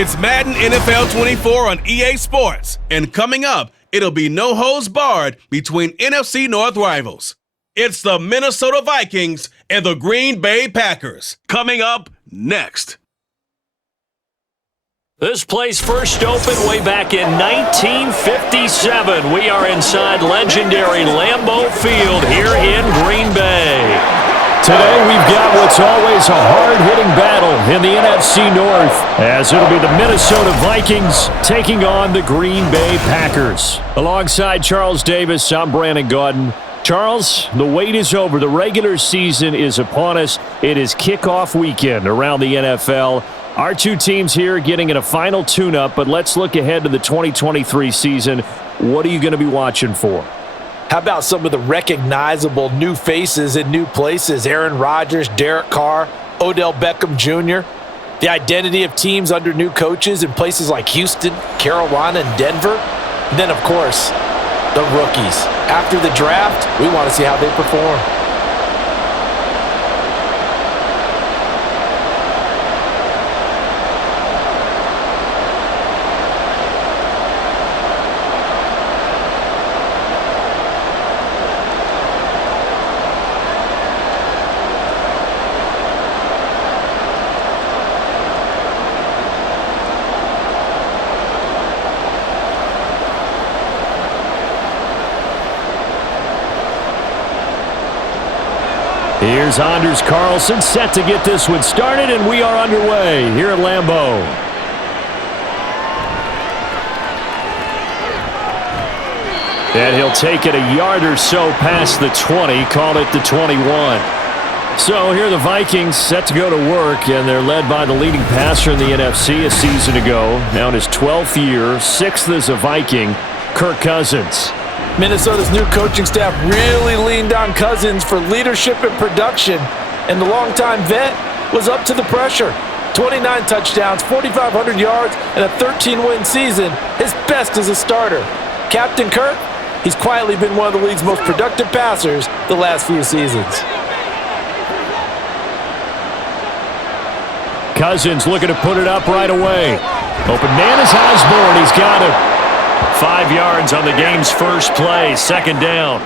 It's Madden NFL 24 on EA Sports. And coming up, it'll be no holds barred between NFC North rivals. It's the Minnesota Vikings and the Green Bay Packers. Coming up next. This place first opened way back in 1957. We are inside legendary Lambeau Field here in Green Bay. Today we've got what's always a hard-hitting battle in the NFC North, as it'll be the Minnesota Vikings taking on the Green Bay Packers. Alongside Charles Davis, I'm Brandon Gaudin. Charles, the wait is over. The regular season is upon us. It is kickoff weekend around the NFL. Our two teams here getting in a final tune-up, but let's look ahead to the 2023 season. What are you going to be watching for? How about some of the recognizable new faces in new places? Aaron Rodgers, Derek Carr, Odell Beckham Jr. The identity of teams under new coaches in places like Houston, Carolina, and Denver. And then, of course, the rookies. After the draft, we want to see how they perform. Here's Anders Carlson set to get this one started, and we are underway here at Lambeau. And he'll take it a yard or so past the 20, call it the 21. So here are the Vikings set to go to work, and they're led by the leading passer in the NFC a season ago. Now in his 12th year, 6th as a Viking, Kirk Cousins. Minnesota's new coaching staff really leaned on Cousins for leadership and production, and the longtime vet was up to the pressure. 29 touchdowns, 4,500 yards, and a 13-win season, his best as a starter. Captain Kirk, he's quietly been one of the league's most productive passers the last few seasons. Cousins looking to put it up right away. Open man is Osborne. He's got it. 5 yards on the game's first play, second down.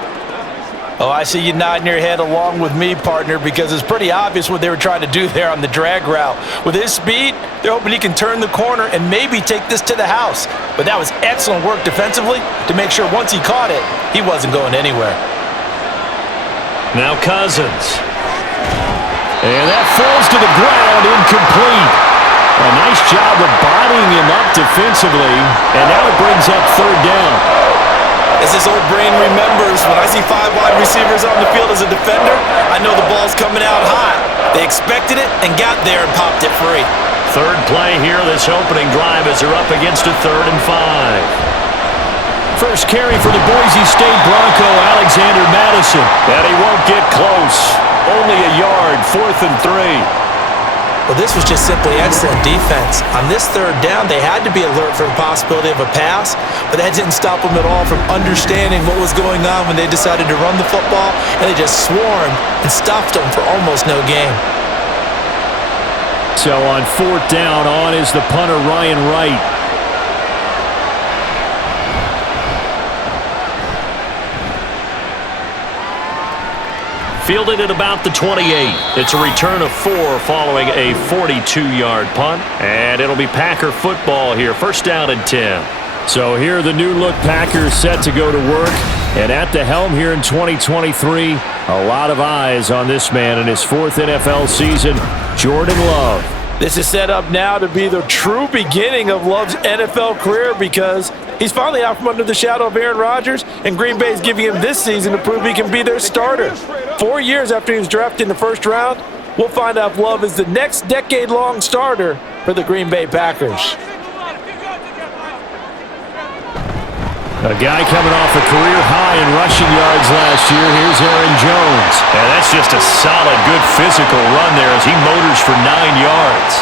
Oh, I see you nodding your head along with me, partner, because it's pretty obvious what they were trying to do there on the drag route. With his speed, they're hoping he can turn the corner and maybe take this to the house. But that was excellent work defensively to make sure once he caught it, he wasn't going anywhere. Now Cousins. And that falls to the ground, incomplete. A nice job of bodying him up defensively, and now it brings up third down. As his old brain remembers, when I see 5 wide receivers on the field as a defender, I know the ball's coming out hot. They expected it and got there and popped it free. Third play here, this opening drive as they're up against a 3rd and 5. First carry for the Boise State Bronco, Alexander Madison. And he won't get close. Only a yard, 4th and 3. Well, this was just simply excellent defense. On this third down, they had to be alert for the possibility of a pass, but that didn't stop them at all from understanding what was going on when they decided to run the football, and they just swarmed and stuffed them for almost no gain. So on 4th down, on is the punter Ryan Wright. Fielded at about the 28. It's a return of 4 following a 42-yard punt. And it'll be Packer football here. First down and 10. So here are the new-look Packers set to go to work. And at the helm here in 2023, a lot of eyes on this man in his 4th NFL season, Jordan Love. This is set up now to be the true beginning of Love's NFL career because he's finally out from under the shadow of Aaron Rodgers, and Green Bay is giving him this season to prove he can be their starter. 4 years after he was drafted in the first round, we'll find out if Love is the next decade-long starter for the Green Bay Packers. A guy coming off a career high in rushing yards last year. Here's Aaron Jones. And that's just a solid, good physical run there as he motors for 9 yards.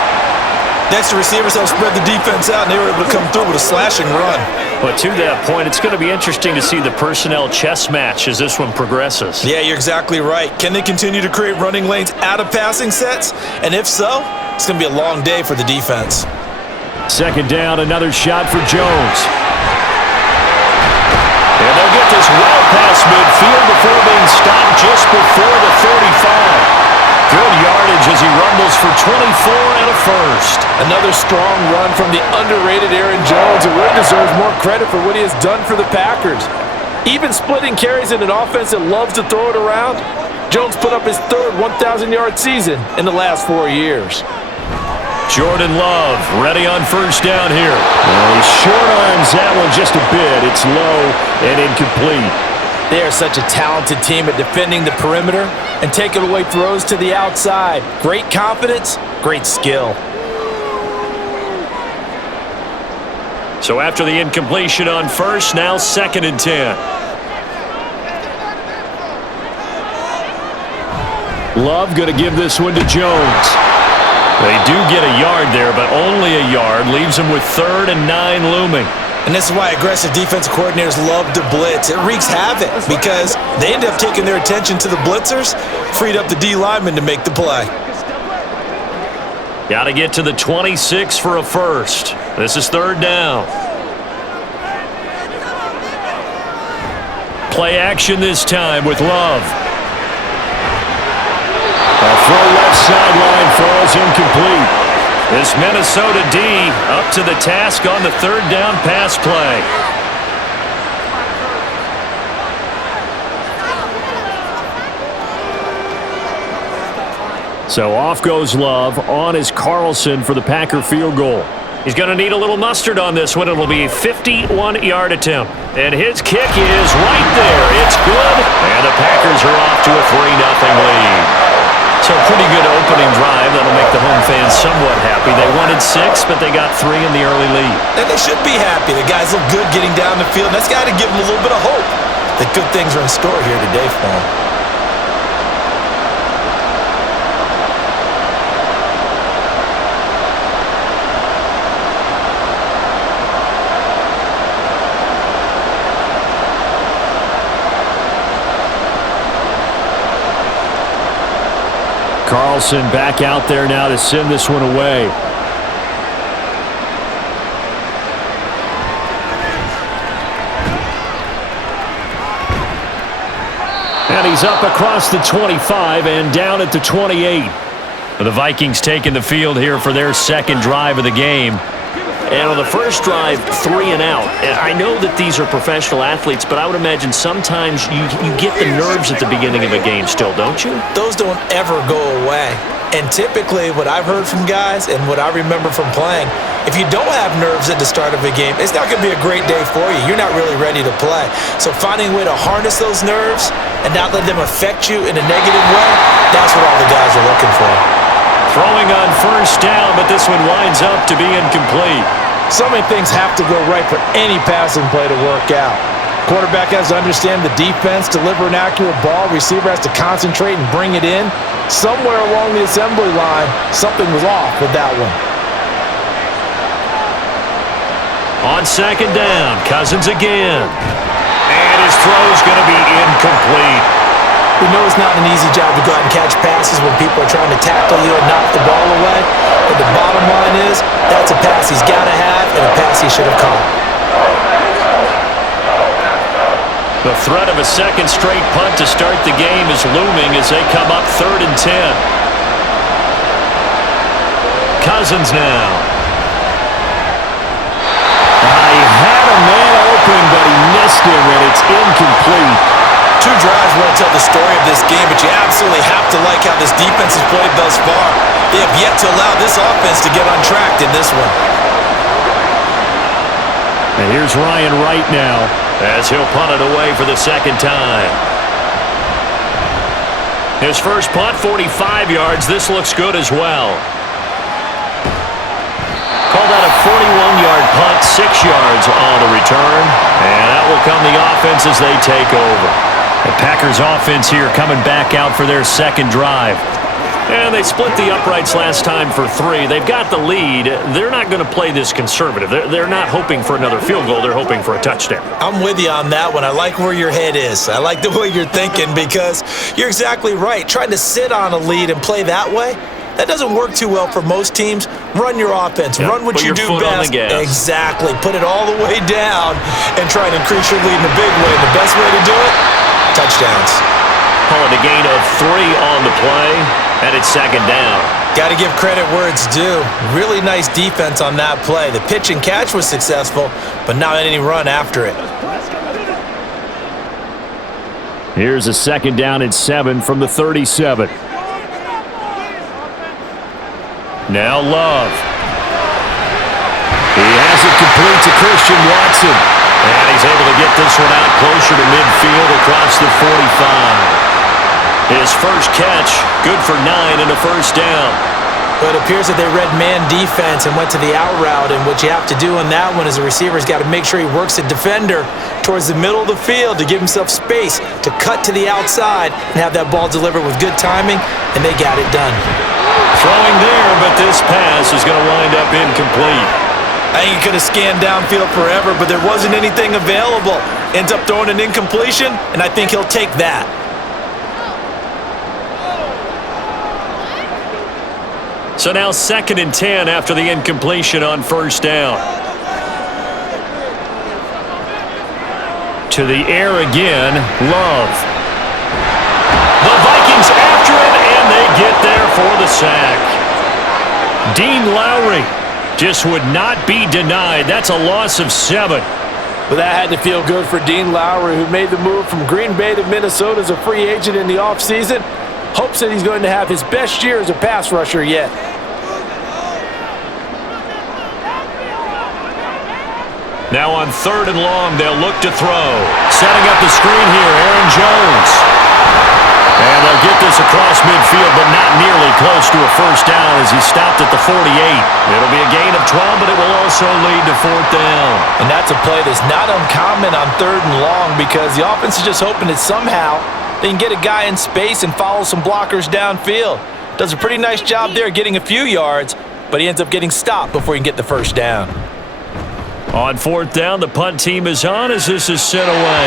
Next, the receivers helped spread the defense out, and they were able to come through with a slashing run. But to that point, it's going to be interesting to see the personnel chess match as this one progresses. Yeah, you're exactly right. Can they continue to create running lanes out of passing sets? And if so, it's going to be a long day for the defense. Second down, another shot for Jones. And they'll get this well past midfield before being stopped just before the 35. Good yardage as he rumbles for 24 and a first. Another strong run from the underrated Aaron Jones, who really deserves more credit for what he has done for the Packers. Even splitting carries in an offense that loves to throw it around, Jones put up his third 1,000-yard season in the last 4 years. Jordan Love ready on first down here. He short arms that one just a bit. It's low and incomplete. They are such a talented team at defending the perimeter and taking away throws to the outside. Great confidence, great skill. So after the incompletion on first, now 2nd and 10. Love going to give this one to Jones. They do get a yard there, but only a yard. Leaves them with 3rd and 9 looming. And this is why aggressive defensive coordinators love to blitz. It wreaks havoc because they end up taking their attention to the blitzers, freed up the D lineman to make the play. Got to get to the 26 for a first. This is 3rd down. Play action this time with Love. A throw left sideline falls incomplete. This Minnesota D up to the task on the 3rd down pass play. So off goes Love. On is Carlson for the Packer field goal. He's going to need a little mustard on this one. It'll be a 51-yard attempt. And his kick is right there. It's good. And the Packers are off to a 3-0 lead. So a pretty good opening drive. That'll make the home fans somewhat happy. They wanted 6, but they got 3 in the early lead. And they should be happy. The guys look good getting down the field. That's got to give them a little bit of hope that good things are in store here today for them. Carlson back out there now to send this one away. And he's up across the 25 and down at the 28. The Vikings taking the field here for their 2nd drive of the game. And on the first drive, 3 and out. And I know that these are professional athletes, but I would imagine sometimes you get the nerves at the beginning of a game still, don't you? Those don't ever go away. And typically what I've heard from guys and what I remember from playing, if you don't have nerves at the start of a game, it's not going to be a great day for you. You're not really ready to play. So finding a way to harness those nerves and not let them affect you in a negative way, that's what all the guys are looking for. Throwing on first down, but this one winds up to be incomplete. So many things have to go right for any passing play to work out. Quarterback has to understand the defense, deliver an accurate ball. Receiver has to concentrate and bring it in. Somewhere along the assembly line, something was off with that one. On 2nd down, Cousins again. And his throw's going to be incomplete. We know it's not an easy job to go out and catch passes when people are trying to tackle you and knock the ball away. But the bottom line is, that's a pass he's got to have and a pass he should have caught. The threat of a 2nd straight punt to start the game is looming as they come up 3rd and 10. Cousins now. He had a man open, but he missed him, and it's incomplete. 2 drives won't tell the story of this game, but you absolutely have to like how this defense has played thus far. They have yet to allow this offense to get on track in this one. And here's Ryan Wright now as he'll punt it away for the 2nd time. His first punt, 45 yards. This looks good as well. Called out a 41-yard punt, 6 yards on the return. And that will come the offense as they take over. The Packers offense here coming back out for their 2nd drive. And they split the uprights last time for 3. They've got the lead. They're not going to play this conservative. They're not hoping for another field goal. They're hoping for a touchdown. I'm with you on that one. I like where your head is. I like the way you're thinking because you're exactly right. Trying to sit on a lead and play that way, That doesn't work too well for most teams. Run your offense. Yep. Run what Put you your do foot on best. the gas. Exactly. Put it all the way down and try and increase your lead in a big way. The best way to do it, touchdowns. Calling a gain of 3 on the play, and it's second down. Got to give credit where it's due. Really nice defense on that play. The pitch and catch was successful, but not any run after it. Here's a second down and 7 from the 37. Now Love. He has it complete to Christian Watson. And he's able to get this one out closer to midfield across the 45. His first catch, good for 9 and a first down. But it appears that they read man defense and went to the out route, and what you have to do on that one is the receiver's got to make sure he works the defender towards the middle of the field to give himself space to cut to the outside and have that ball delivered with good timing, and they got it done. Throwing there, but this pass is going to wind up incomplete. I think he could have scanned downfield forever, but there wasn't anything available. Ends up throwing an incompletion, and I think he'll take that. So now 2nd and 10 after the incompletion on first down. To the air again, Love. The Vikings after it, and they get there for the sack. Dean Lowry just would not be denied. That's a loss of 7. But that had to feel good for Dean Lowry, who made the move from Green Bay to Minnesota as a free agent in the offseason. Hopes that he's going to have his best year as a pass rusher yet. Now on 3rd and long, they'll look to throw. Setting up the screen here, Aaron Jones. And they'll get this across midfield, but not nearly close to a first down as he stopped at the 48. It'll be a gain of 12, but it will also lead to 4th down. And that's a play that's not uncommon on 3rd and long because the offense is just hoping that somehow they can get a guy in space and follow some blockers downfield. Does a pretty nice job there getting a few yards, but he ends up getting stopped before he can get the first down. On 4th down, the punt team is on as this is sent away.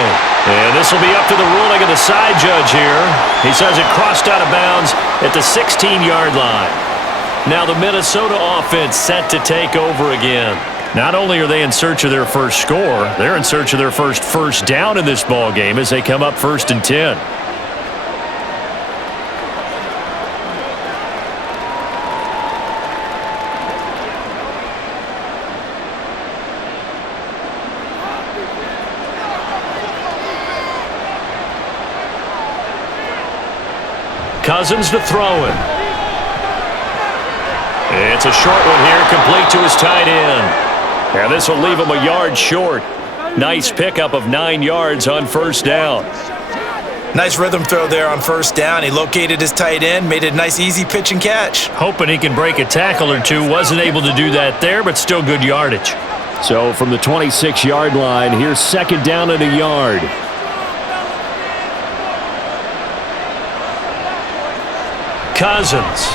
And this will be up to the ruling of the side judge here. He says it crossed out of bounds at the 16-yard line. Now the Minnesota offense set to take over again. Not only are they in search of their first score, they're in search of their first down in this ball game as they come up 1st and 10. Cousins to throw it. It's a short one here, complete to his tight end. And this will leave him a yard short. Nice pickup of 9 yards on first down. Nice rhythm throw there on first down. He located his tight end, made a nice easy pitch and catch. Hoping he can break a tackle or two. Wasn't able to do that there, but still good yardage. So from the 26-yard line, here's 2nd down and a yard. Cousins.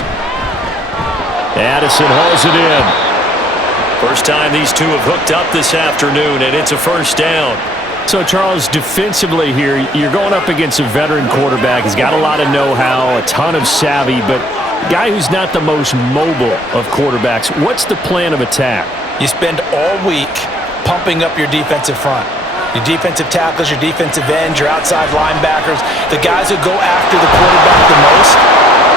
Addison hauls it in. First time these two have hooked up this afternoon, and it's a first down. So, Charles, defensively here, you're going up against a veteran quarterback. He's got a lot of know-how, a ton of savvy, but a guy who's not the most mobile of quarterbacks. What's the plan of attack? You spend all week pumping up your defensive front. Your defensive tackles, your defensive ends, your outside linebackers, the guys who go after the quarterback the most,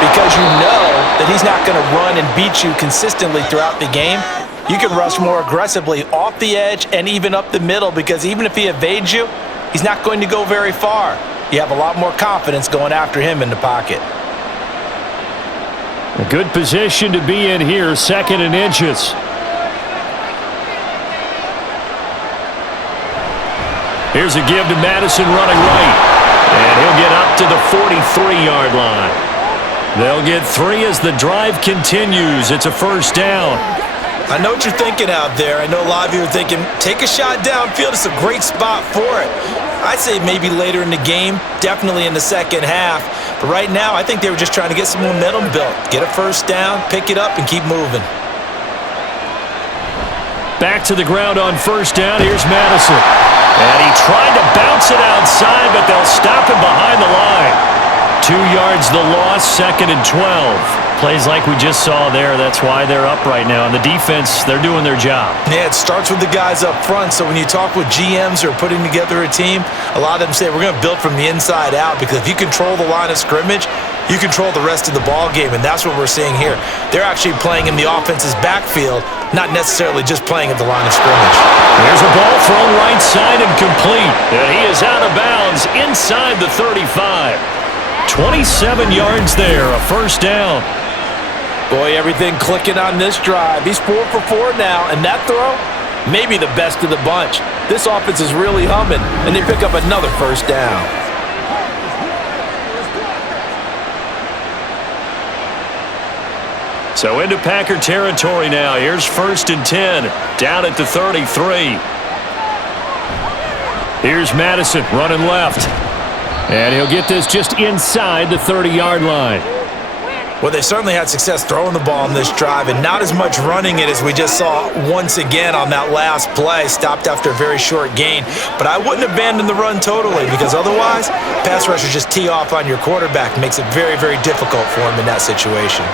because you know that he's not going to run and beat you consistently throughout the game. You can rush more aggressively off the edge and even up the middle because even if he evades you, he's not going to go very far. You have a lot more confidence going after him in the pocket. A good position to be in here, 2nd and inches. Here's a give to Madison running right. And he'll get up to the 43-yard line. They'll get 3 as the drive continues. It's a first down. I know what you're thinking out there. I know a lot of you are thinking, take a shot downfield. It's a great spot for it. I'd say maybe later in the game, definitely in the second half. But right now, I think they were just trying to get some momentum built. Get a first down, pick it up, and keep moving. Back to the ground on first down. Here's Madison. And he tried to bounce it outside, but they'll stop him behind the line. 2 yards the loss, 2nd and 12. Plays like we just saw there. That's why they're up right now. And the defense, they're doing their job. Yeah, it starts with the guys up front. So when you talk with GMs who are putting together a team, a lot of them say we're going to build from the inside out, because if you control the line of scrimmage, you control the rest of the ball game, and that's what we're seeing here. They're actually playing in the offense's backfield, not necessarily just playing at the line of scrimmage. There's a ball thrown right side and complete. And he is out of bounds inside the 35. 27 yards there, a first down. Boy, everything clicking on this drive. He's 4 for 4 now, and that throw, maybe the best of the bunch. This offense is really humming, and they pick up another first down. So into Packer territory now. Here's 1st and 10, down at the 33. Here's Madison running left. And he'll get this just inside the 30-yard line. Well, they certainly had success throwing the ball on this drive, and not as much running it as we just saw once again on that last play. Stopped after a very short gain. But I wouldn't abandon the run totally, because otherwise, pass rushers just tee off on your quarterback. Makes it very, very difficult for him in that situation.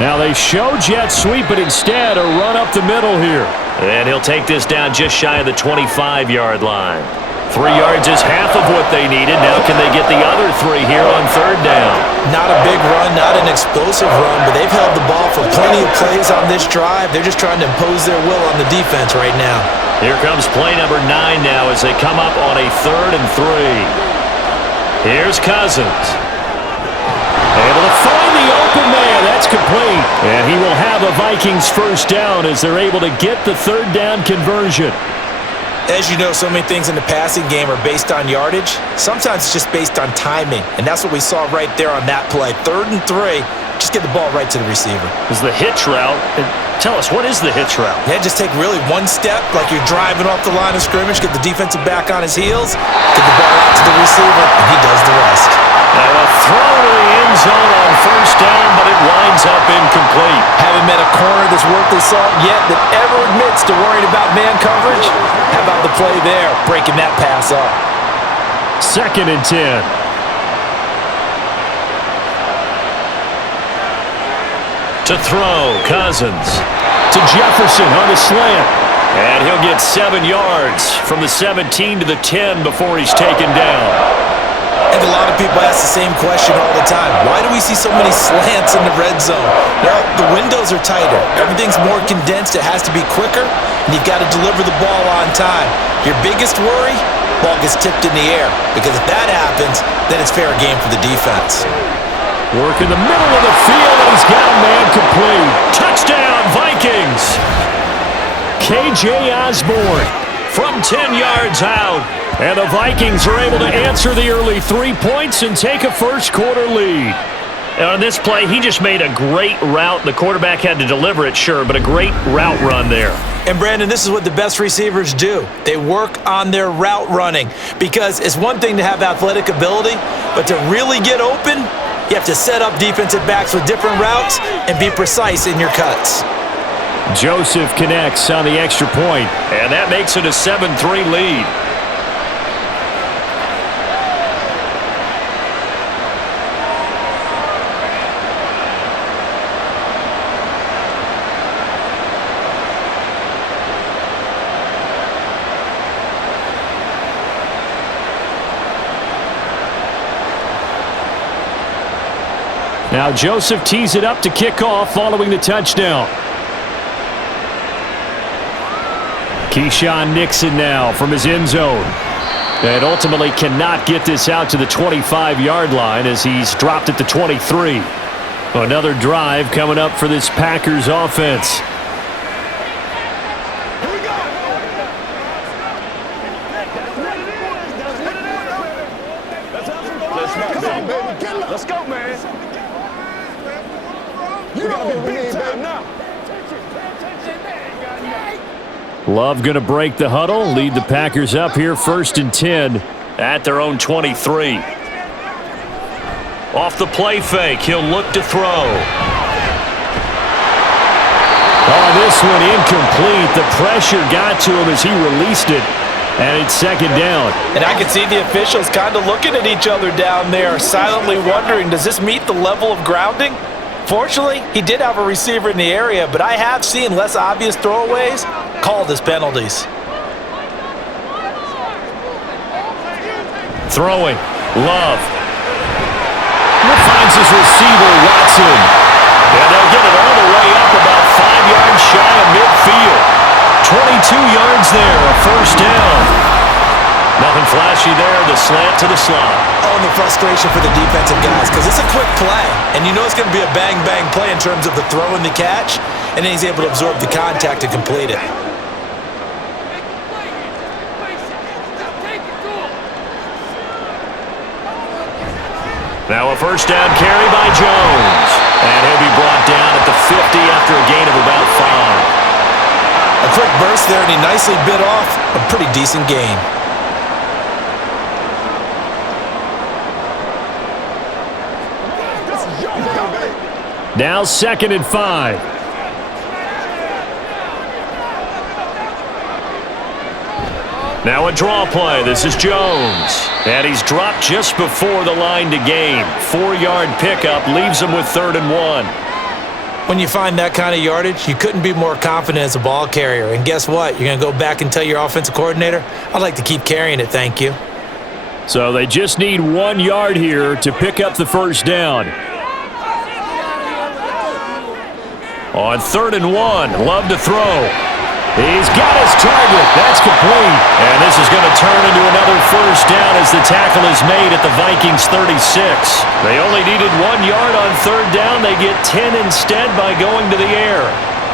Now they show jet sweep, but instead a run up the middle here. And he'll take this down just shy of the 25-yard line. 3 yards is half of what they needed. Now can they get the other 3 here on 3rd down? Not a big run, not an explosive run, but they've held the ball for plenty of plays on this drive. They're just trying to impose their will on the defense right now. Here comes play number 9 now as they come up on a 3rd and 3. Here's Cousins. Able to find the open man. That's complete. And he will have a Vikings first down as they're able to get the 3rd down conversion. As you know, so many things in the passing game are based on yardage. Sometimes it's just based on timing, and that's what we saw right there on that play. 3rd and 3, just get the ball right to the receiver. Is the hitch route. Tell us, what is the hitch route? Yeah, just take really one step, like you're driving off the line of scrimmage, get the defensive back on his heels, get the ball out to the receiver, and he does the rest. Now a throw to the end zone on 1st down, but it winds up incomplete. Haven't met a corner that's worth their salt yet that ever admits to worrying about man coverage. How about the play there, breaking that pass up? 2nd and 10. To throw, Cousins. To Jefferson on the slant. And he'll get 7 yards from the 17 to the 10 before he's taken down. And a lot of people ask the same question all the time. Why do we see so many slants in the red zone? Well, the windows are tighter. Everything's more condensed. It has to be quicker, and you've got to deliver the ball on time. Your biggest worry, ball gets tipped in the air, because if that happens, then it's fair game for the defense. Work in the middle of the field, and he's got a man complete. Touchdown, Vikings! K.J. Osborne from 10 yards out. And the Vikings are able to answer the early 3 points and take a first-quarter lead. And on this play, he just made a great route. The quarterback had to deliver it, sure, but a great route run there. And, Brandon, this is what the best receivers do. They work on their route running, because it's one thing to have athletic ability, but to really get open, you have to set up defensive backs with different routes and be precise in your cuts. Joseph connects on the extra point, and that makes it a 7-3 lead. Now Joseph tees it up to kick off following the touchdown. Keyshawn Nixon now from his end zone. And ultimately cannot get this out to the 25-yard line as he's dropped at the 23. Another drive coming up for this Packers offense. Let's go, man. You know, big time now. Love going to break the huddle, lead the Packers up here 1st and 10 at their own 23. Off the play fake, he'll look to throw. Oh, this one incomplete. The pressure got to him as he released it. And it's second down. And I can see the officials kind of looking at each other down there, silently wondering, does this meet the level of grounding? Fortunately, he did have a receiver in the area, but I have seen less obvious throwaways called as penalties. Throwing. Love. Finds his receiver, Watson. And they'll get it all the way up about 5 yards shy of midfield. 22 yards there, a first down. Nothing flashy there, the slant to the slot. Oh, and the frustration for the defensive guys, because it's a quick play, and you know it's going to be a bang-bang play in terms of the throw and the catch, and then he's able to absorb the contact to complete it. Now a first down carry by Jones. And he'll be brought down at the 50 after a gain of about 5. A quick burst there, and he nicely bit off a pretty decent gain. Now 2nd and 5. Now a draw play. This is Jones. And he's dropped just before the line to gain. 4-yard pickup leaves him with 3rd and 1. When you find that kind of yardage, you couldn't be more confident as a ball carrier. And guess what? You're going to go back and tell your offensive coordinator, I'd like to keep carrying it, thank you. So they just need 1 yard here to pick up the first down. On 3rd and 1, Love to throw. He's got his target. That's complete. And this is going to turn into another first down as the tackle is made at the Vikings 36. They only needed 1 yard on 3rd down. They get 10 instead by going to the air.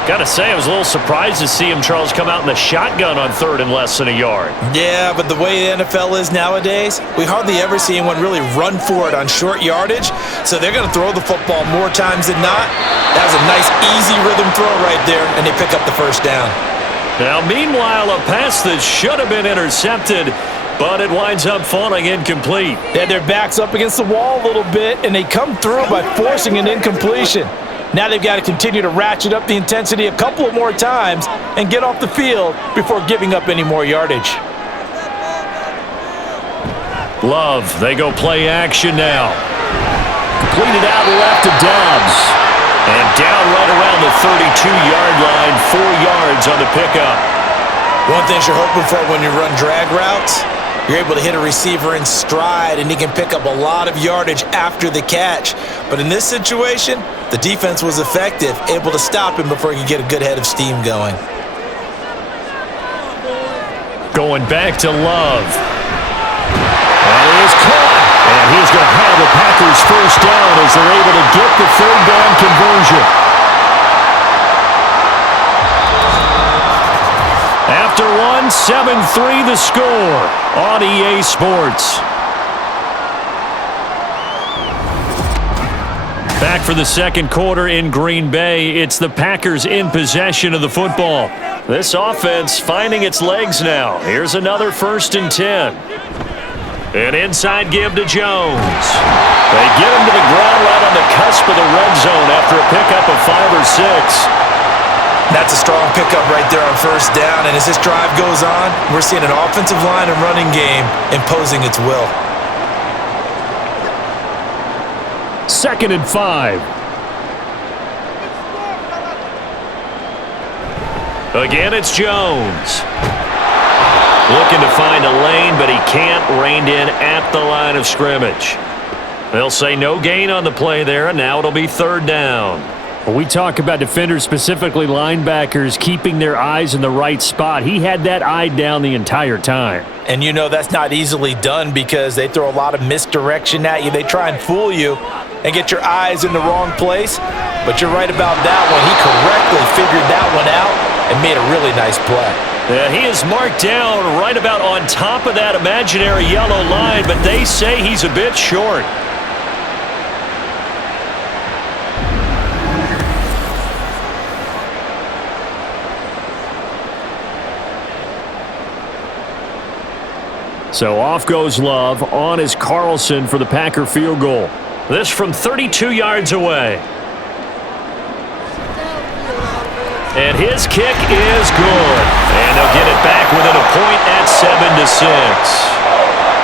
Got to say, I was a little surprised to see him, Charles, come out in the shotgun on 3rd and less than a yard. Yeah, but the way the NFL is nowadays, we hardly ever see anyone really run for it on short yardage. So they're going to throw the football more times than not. That was a nice, easy rhythm throw right there, and they pick up the first down. Now, meanwhile, a pass that should have been intercepted, but it winds up falling incomplete. They had their backs up against the wall a little bit, and they come through by forcing an incompletion. Now they've got to continue to ratchet up the intensity a couple of more times and get off the field before giving up any more yardage. Love, they go play action now. Completed out left to Dobbs. And down right around the 32-yard line, 4 yards on the pickup. One thing you're hoping for when you run drag routes, you're able to hit a receiver in stride, and he can pick up a lot of yardage after the catch. But in this situation, the defense was effective, able to stop him before he could get a good head of steam going. Going back to Love. And he is caught. And he's going to have the Packers first down as they're able to get the 3rd down conversion. After 7-3 the score on EA Sports. Back for the 2nd quarter in Green Bay. It's the Packers in possession of the football. This offense finding its legs now. Here's another 1st and 10. An inside give to Jones. They get him to the ground right on the cusp of the red zone after a pickup of 5 or 6. That's a strong pickup right there on 1st down, and as this drive goes on, we're seeing an offensive line and running game imposing its will. 2nd and 5. Again, it's Jones. Looking to find a lane, but he can't. Reined in at the line of scrimmage. They'll say no gain on the play there, and now it'll be 3rd down. When we talk about defenders, specifically linebackers, keeping their eyes in the right spot, he had that eye down the entire time. And you know that's not easily done because they throw a lot of misdirection at you. They try and fool you and get your eyes in the wrong place. But you're right about that one. He correctly figured that one out and made a really nice play. Yeah, he is marked down right about on top of that imaginary yellow line, but they say he's a bit short. So off goes Love. On is Carlson for the Packer field goal. This from 32 yards away. And his kick is good. And they'll get it back within a point at 7-6.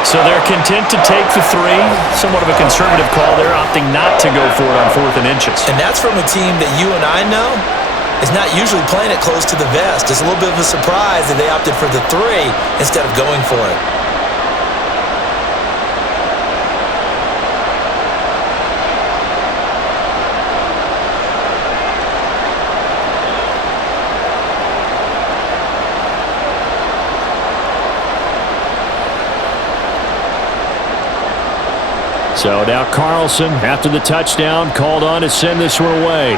So they're content to take the 3. Somewhat of a conservative call there, opting not to go for it on 4th and inches. And that's from a team that you and I know is not usually playing it close to the vest. It's a little bit of a surprise that they opted for the 3 instead of going for it. So now Carlson, after the touchdown, called on to send this one away.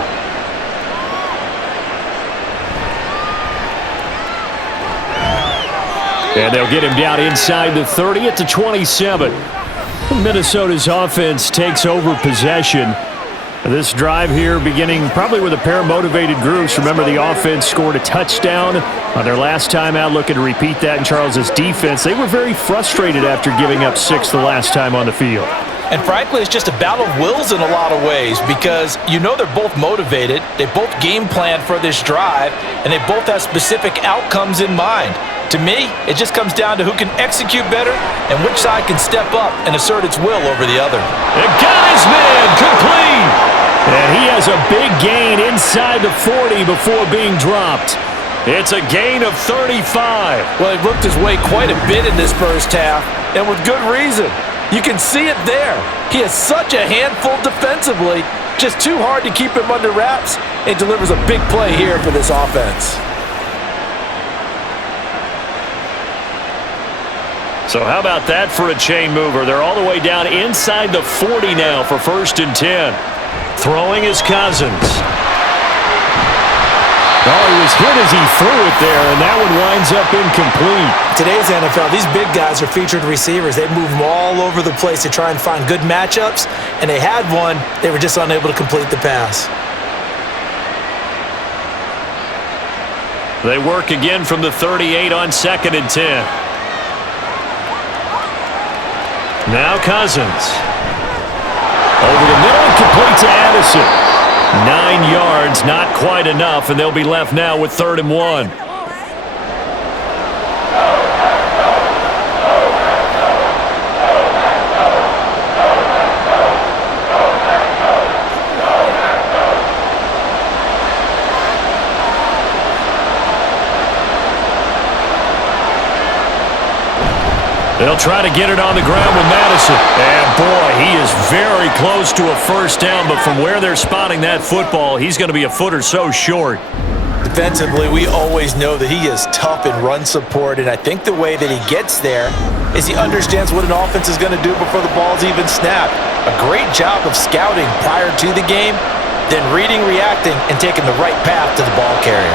And they'll get him down inside the 30 at the 27. Minnesota's offense takes over possession. This drive here beginning probably with a pair of motivated groups. Remember, the offense scored a touchdown on their last time out, looking to repeat that in Charles's defense. They were very frustrated after giving up 6 the last time on the field. And frankly, it's just a battle of wills in a lot of ways because you know they're both motivated, they both game plan for this drive, and they both have specific outcomes in mind. To me, it just comes down to who can execute better and which side can step up and assert its will over the other. And got his man complete. And he has a big gain inside the 40 before being dropped. It's a gain of 35. Well, he worked his way quite a bit in this first half, and with good reason. You can see it there. He is such a handful defensively. Just too hard to keep him under wraps, and delivers a big play here for this offense. So how about that for a chain mover? They're all the way down inside the 40 now for 1st and 10. Throwing is Cousins. Oh, he was hit as he threw it there, and that one winds up incomplete. Today's NFL, these big guys are featured receivers. They move them all over the place to try and find good matchups, and they had one. They were just unable to complete the pass. They work again from the 38 on 2nd and 10. Now Cousins. Over the middle, complete to Addison. 9 yards, not quite enough, and they'll be left now with 3rd and 1. They'll try to get it on the ground with Madison. And, boy, he is very close to a first down, but from where they're spotting that football, he's going to be a foot or so short. Defensively, we always know that he is tough in run support, and I think the way that he gets there is he understands what an offense is going to do before the ball's even snapped. A great job of scouting prior to the game, then reading, reacting, and taking the right path to the ball carrier.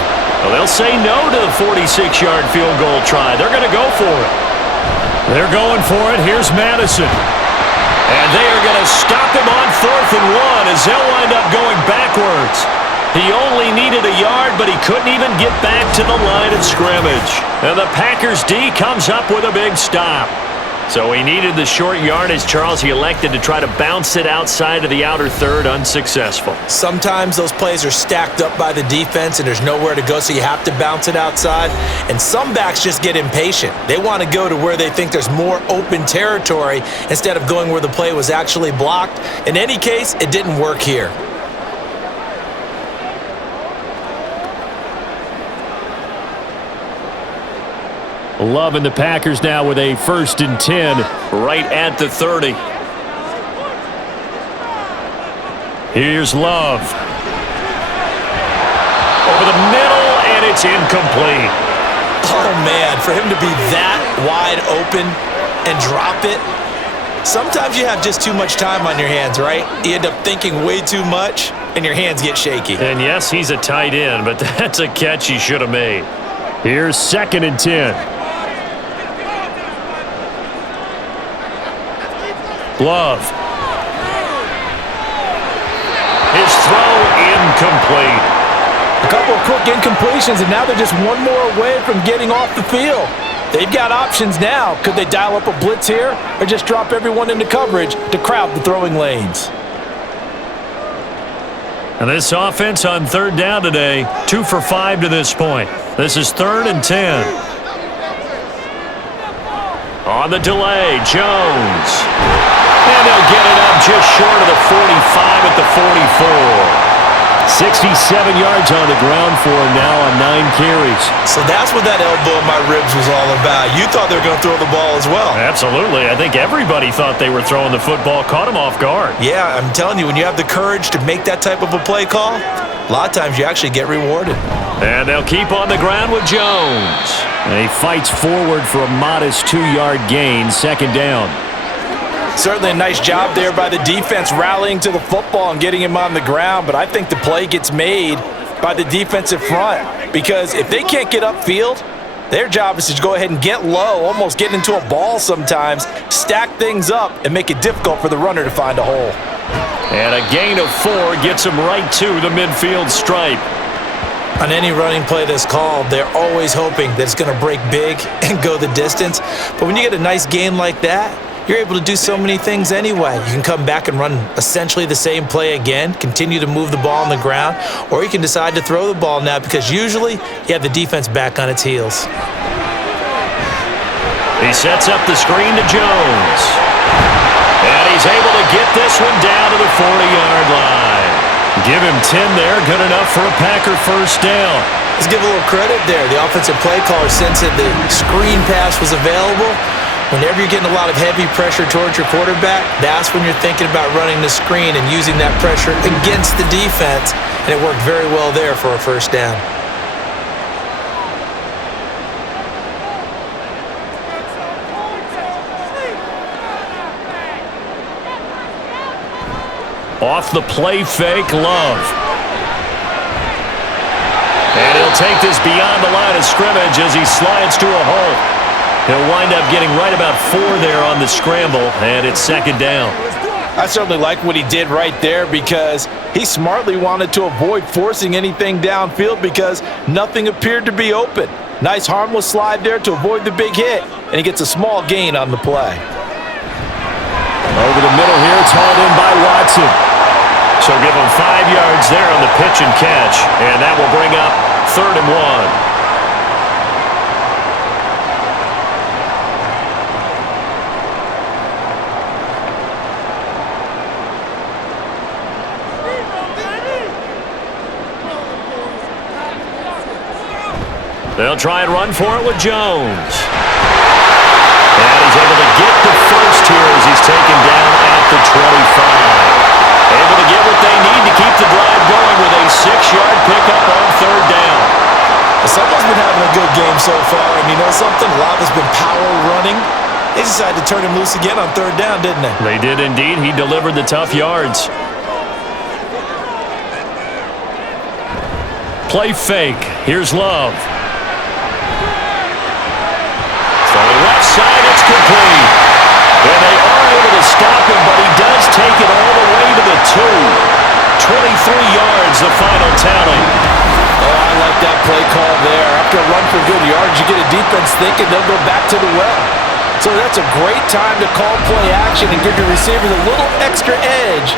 Well, they'll say no to the 46-yard field goal try. They're going to go for it. They're going for it. Here's Madison. And they are going to stop him on 4th and 1 as they'll wind up going backwards. He only needed a yard, but he couldn't even get back to the line of scrimmage. And the Packers D comes up with a big stop. So he needed the short yardage, Charles. He elected to try to bounce it outside of the outer third, unsuccessful. Sometimes those plays are stacked up by the defense and there's nowhere to go, so you have to bounce it outside. And some backs just get impatient. They want to go to where they think there's more open territory instead of going where the play was actually blocked. In any case, it didn't work here. Love and the Packers now with a 1st and 10 right at the 30. Here's Love. Over the middle, and it's incomplete. Oh, man, for him to be that wide open and drop it. Sometimes you have just too much time on your hands, right? You end up thinking way too much, and your hands get shaky. And yes, he's a tight end, but that's a catch he should have made. Here's 2nd and 10. Love. His throw incomplete. A couple of quick incompletions, and now they're just one more away from getting off the field. They've got options now. Could they dial up a blitz here or just drop everyone into coverage to crowd the throwing lanes? And this offense on third down today, 2 for 5 to this point. This is 3rd and 10. On the delay, Jones. And they'll get it up just short of the 45 at the 44. 67 yards on the ground for him now on 9 carries. So that's what that elbow in my ribs was all about. You thought they were going to throw the ball as well. Absolutely. I think everybody thought they were throwing the football, caught him off guard. Yeah, I'm telling you, when you have the courage to make that type of a play call, a lot of times you actually get rewarded. And they'll keep on the ground with Jones. And he fights forward for a modest 2-yard gain, 2nd down. Certainly a nice job there by the defense rallying to the football and getting him on the ground, but I think the play gets made by the defensive front because if they can't get upfield, their job is to go ahead and get low, almost get into a ball sometimes, stack things up, and make it difficult for the runner to find a hole. And a gain of 4 gets him right to the midfield stripe. On any running play that's called, they're always hoping that it's going to break big and go the distance. But when you get a nice gain like that, you're able to do so many things anyway. You can come back and run essentially the same play again, continue to move the ball on the ground, or you can decide to throw the ball now because usually you have the defense back on its heels. He sets up the screen to Jones. And he's able to get this one down to the 40-yard line. Give him 10 there, good enough for a Packer first down. Let's give a little credit there. The offensive play caller sensed that the screen pass was available. Whenever you're getting a lot of heavy pressure towards your quarterback, that's when you're thinking about running the screen and using that pressure against the defense. And it worked very well there for a first down. Off the play fake, Love. And he'll take this beyond the line of scrimmage as he slides to a hole. He'll wind up getting right about 4 there on the scramble, and it's 2nd down. I certainly like what he did right there because he smartly wanted to avoid forcing anything downfield because nothing appeared to be open. Nice harmless slide there to avoid the big hit, and he gets a small gain on the play. Over the middle here, it's hauled in by Watson. So give him 5 yards there on the pitch and catch, and that will bring up 3rd and 1. They'll try and run for it with Jones. And he's able to get the first here as he's taken down at the 25. Able to get what they need to keep the drive going with a 6-yard pickup on 3rd down. Someone's been having a good game so far, and you know something? A lot has been power running. They decided to turn him loose again on 3rd down, didn't they? They did indeed. He delivered the tough yards. Play fake. Here's Love. Left side, it's complete. And they are able to stop him, but he does take it all the way to the 2. 23 yards, the final tally. Oh, I like that play call there. After a run for good yards, you get a defense thinking they'll go back to the well. So that's a great time to call play action and give your receivers a little extra edge.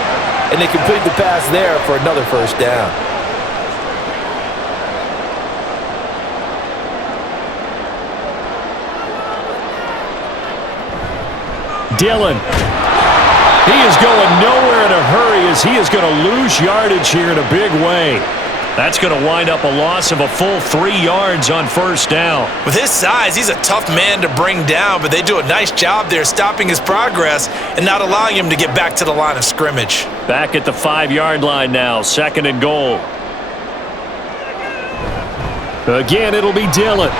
And they complete the pass there for another first down. Dillon. He is going nowhere in a hurry as he is going to lose yardage here in a big way. That's going to wind up a loss of a full 3 yards on first down. With his size, he's a tough man to bring down, but they do a nice job there stopping his progress and not allowing him to get back to the line of scrimmage. Back at the 5-yard line now, 2nd and goal. Again, it'll be Dillon.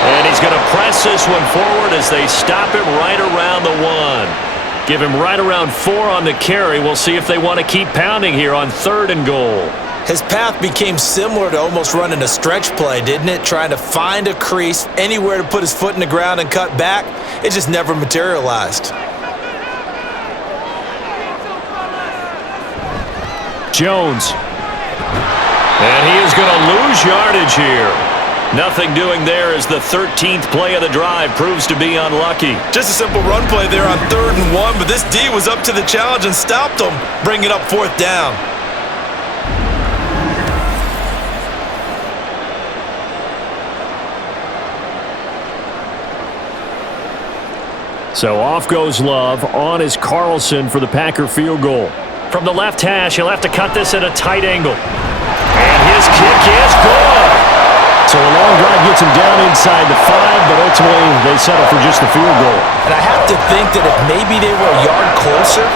And he's going to press this one forward as they stop him right around the 1. Give him right around 4 on the carry. We'll see if they want to keep pounding here on 3rd and goal. His path became similar to almost running a stretch play, didn't it? Trying to find a crease, anywhere to put his foot in the ground and cut back. It just never materialized. Jones. And he is going to lose yardage here. Nothing doing there as the 13th play of the drive proves to be unlucky. Just a simple run play there on 3rd and 1, but this D was up to the challenge and stopped him, bringing up 4th down. So off goes Love. On is Carlson for the Packer field goal. From the left hash, he'll have to cut this at a tight angle. And his kick is good. So a long drive gets him down inside the 5, but ultimately they settle for just the field goal. And I have to think that if maybe they were a yard closer,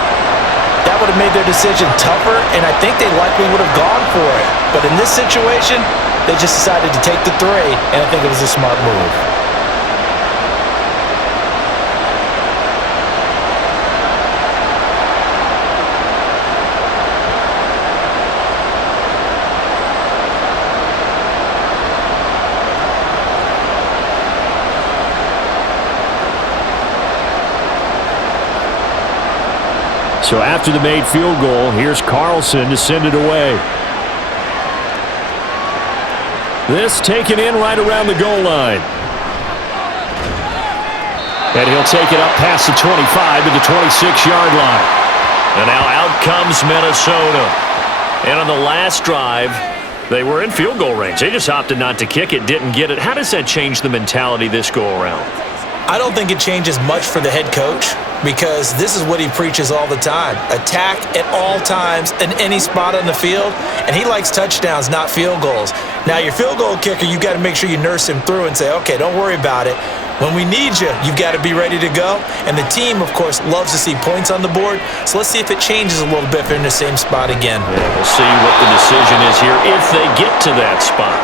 that would have made their decision tougher, and I think they likely would have gone for it. But in this situation, they just decided to take the 3, and I think it was a smart move. So after the made field goal, here's Carlson to send it away. This taken in right around the goal line. And he'll take it up past the 25 to the 26-yard line. And now out comes Minnesota. And on the last drive, they were in field goal range. They just opted not to kick it, didn't get it. How does that change the mentality this go-around? I don't think it changes much for the head coach, because this is what he preaches all the time. Attack at all times in any spot on the field, and he likes touchdowns, not field goals. Now, your field goal kicker, you've got to make sure you nurse him through and say, okay, don't worry about it. When we need you, you've got to be ready to go. And the team, of course, loves to see points on the board, so let's see if it changes a little bit if they're in the same spot again. Yeah, we'll see what the decision is here if they get to that spot.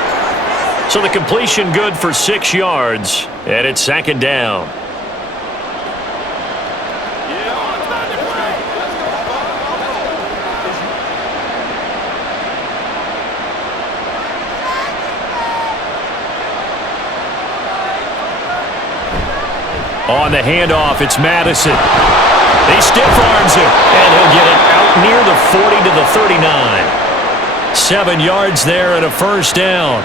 So the completion good for 6 yards, and it's 2nd down. On the handoff, it's Madison. He stiff-arms it, and he'll get it out near the 40 to the 39. 7 yards there and a 1st down.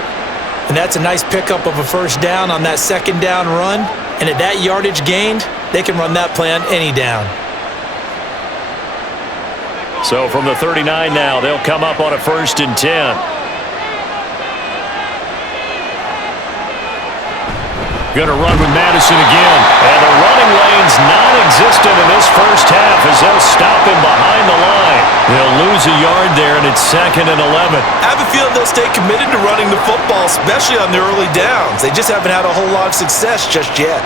And that's a nice pickup of a 1st down on that 2nd down run. And at that yardage gained, they can run that play on any down. So from the 39 now, they'll come up on a 1st and 10. Going to run with Madison again. And the running lane's non-existent in this first half as they'll stop him behind the line. They'll lose a yard there, and it's 2nd and 11. I have a feeling they'll stay committed to running the football, especially on the early downs. They just haven't had a whole lot of success just yet.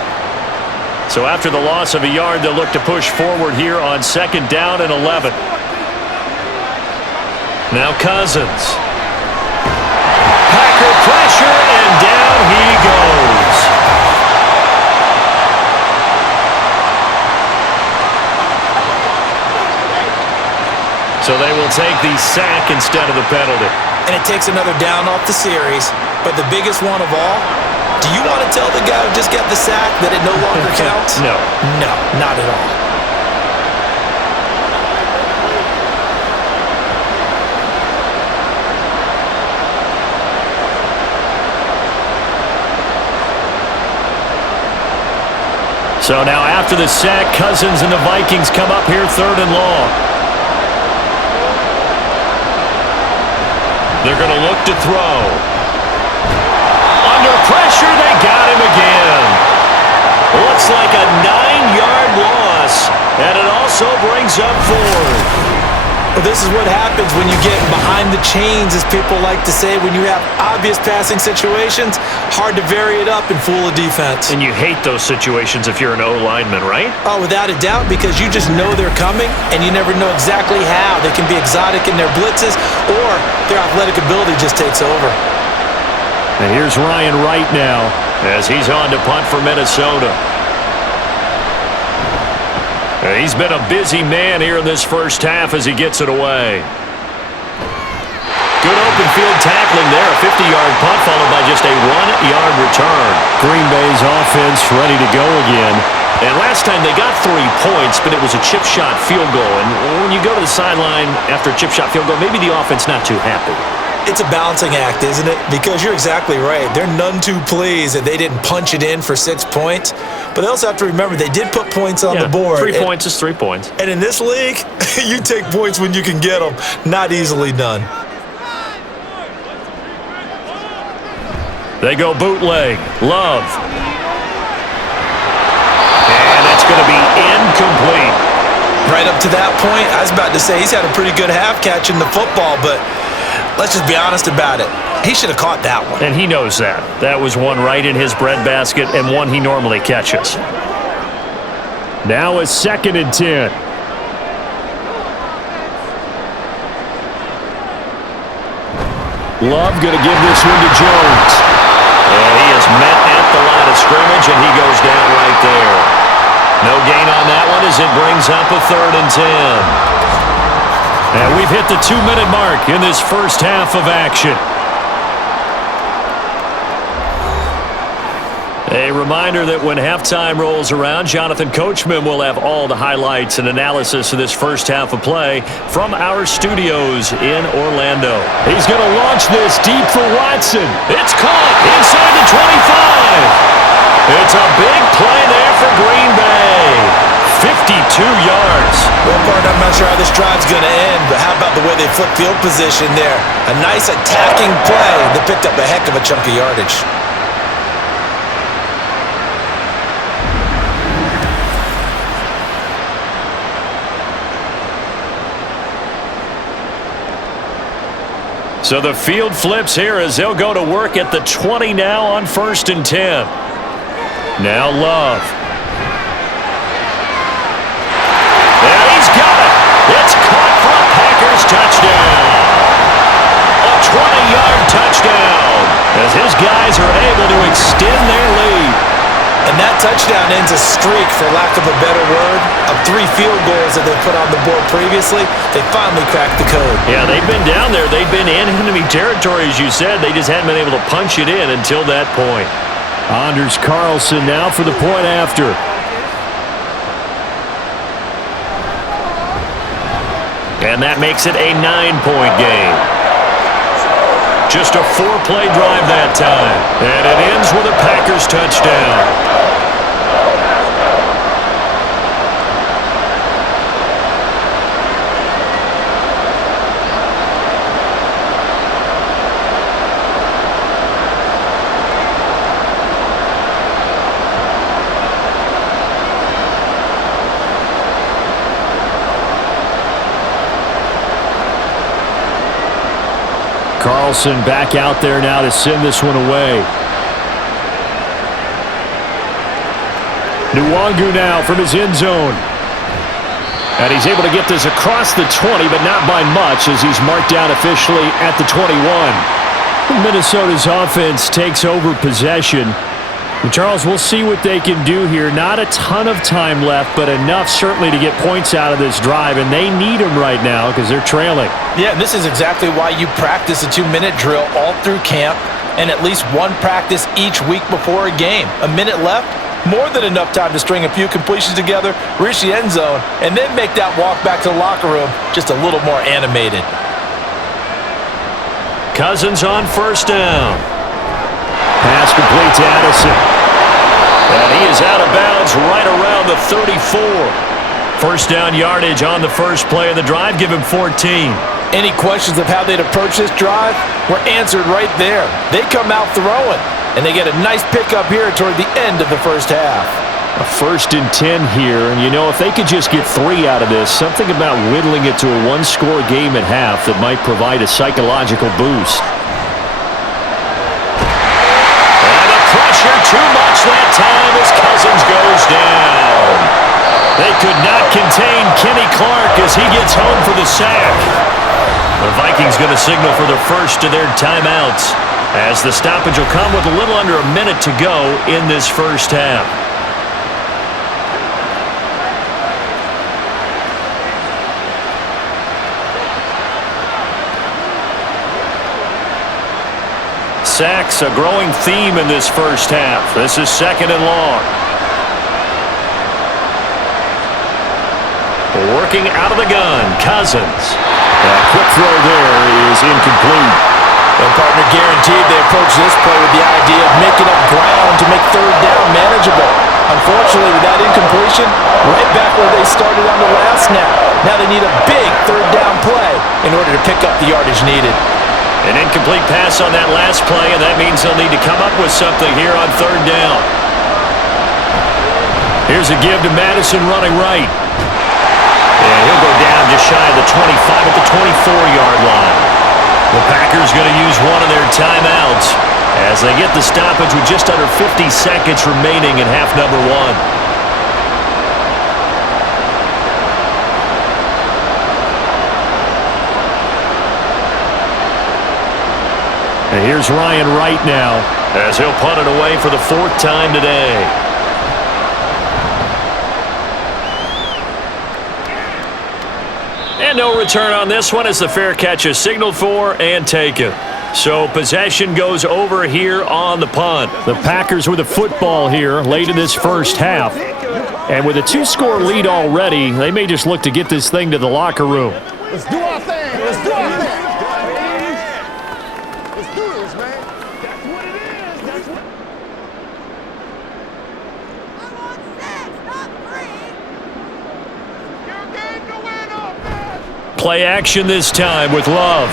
So after the loss of a yard, they'll look to push forward here on 2nd down and 11. Now Cousins. Packer pressure, and down he goes. So they will take the sack instead of the penalty. And it takes another down off the series. But the biggest one of all, do you want to tell the guy who just got the sack that it no longer counts? No. No, not at all. So now after the sack, Cousins and the Vikings come up here 3rd and long. They're going to look to throw. Under pressure, they got him again. Looks like a 9-yard loss, and it also brings up 4th. Well, this is what happens when you get behind the chains, as people like to say. When you have obvious passing situations, hard to vary it up and fool a defense. And you hate those situations if you're an O-lineman, right? Oh, without a doubt, because you just know they're coming, and you never know exactly how. They can be exotic in their blitzes, or their athletic ability just takes over. And here's Ryan Wright now, as he's on to punt for Minnesota. He's been a busy man here in this first half as he gets it away. Good open field tackling there. A 50-yard punt followed by just a 1-yard return. Green Bay's offense ready to go again. And last time they got 3 points, but it was a chip shot field goal. And when you go to the sideline after a chip shot field goal, maybe the offense not too happy. It's a balancing act, isn't it? Because you're exactly right. They're none too pleased that they didn't punch it in for 6 points. But they also have to remember they did put points on the board. 3 points is 3 points. And in this league, you take points when you can get them. Not easily done. They go bootleg. Love. And it's going to be up to that point, I was about to say he's had a pretty good half catching the football, but let's just be honest about it. He should have caught that one. And he knows that. That was one right in his breadbasket and one he normally catches. Now a 2nd and 10. Love going to give this one to Jones. And he is met at the line of scrimmage, and he goes down right there. No gain on that one as it brings up a 3rd and 10. And we've hit the 2-minute mark in this first half of action. A reminder that when halftime rolls around, Jonathan Coachman will have all the highlights and analysis of this first half of play from our studios in Orlando. He's going to launch this deep for Watson. It's caught inside the 25. It's a big play there for Green Bay. 52 yards. Well, partner, I'm not sure how this drive's going to end, but how about the way they flip field position there? A nice attacking play that picked up a heck of a chunk of yardage. So the field flips here as they'll go to work at the 20 now on 1st and 10. Now Love. And he's got it. It's caught for a Packers touchdown. A 20-yard touchdown as his guys are able to extend their lead. And that touchdown ends a streak, for lack of a better word, of 3 field goals that they put on the board previously. They finally cracked the code. Yeah, they've been down there. They've been in enemy territory, as you said. They just hadn't been able to punch it in until that point. Anders Carlson now for the point after. And that makes it a 9-point game. Just a 4-play drive that time. And it ends with a Packers touchdown. Carlson back out there now to send this one away. Nwangu now from his end zone. And he's able to get this across the 20, but not by much as he's marked down officially at the 21. Minnesota's offense takes over possession. And Charles, we'll see what they can do here. Not a ton of time left, but enough certainly to get points out of this drive, and they need them right now because they're trailing. Yeah, and this is exactly why you practice a 2-minute drill all through camp and at least one practice each week before a game. A minute left, more than enough time to string a few completions together, reach the end zone, and then make that walk back to the locker room just a little more animated. Cousins on 1st down. Pass complete to Addison. And he is out of bounds right around the 34. 1st down yardage on the first play of the drive. Give him 14. Any questions of how they'd approach this drive were answered right there. They come out throwing, and they get a nice pickup here toward the end of the first half. A 1st and 10 here, and you know, if they could just get 3 out of this, something about whittling it to a 1-score game at half that might provide a psychological boost. Too much that time as Cousins goes down. They could not contain Kenny Clark as he gets home for the sack. The Vikings going to signal for the first of their timeouts as the stoppage will come with a little under a minute to go in this first half. Sacks, a growing theme in this first half. This is 2nd and long. Working out of the gun, Cousins. That quick throw there is incomplete. And partner, guaranteed they approach this play with the idea of making up ground to make 3rd down manageable. Unfortunately, with that incompletion, right back where they started on the last snap. Now they need a big 3rd down play in order to pick up the yardage needed. An incomplete pass on that last play, and that means they'll need to come up with something here on 3rd down. Here's a give to Madison running right. And he'll go down just shy of the 25 at the 24-yard line. The Packers going to use one of their timeouts as they get the stoppage with just under 50 seconds remaining in half number one. And here's Ryan Wright now as he'll punt it away for the fourth time today. And no return on this one as the fair catch is signaled for and taken. So possession goes over here on the punt. The Packers with the football here late in this first half. And with a 2-score lead already, they may just look to get this thing to the locker room. Let's do our thing. Let's do our thing. Let's do this, man. That's what it is. That's what. I want 6, not 3. You're game to win up, man. Play action this time with Love.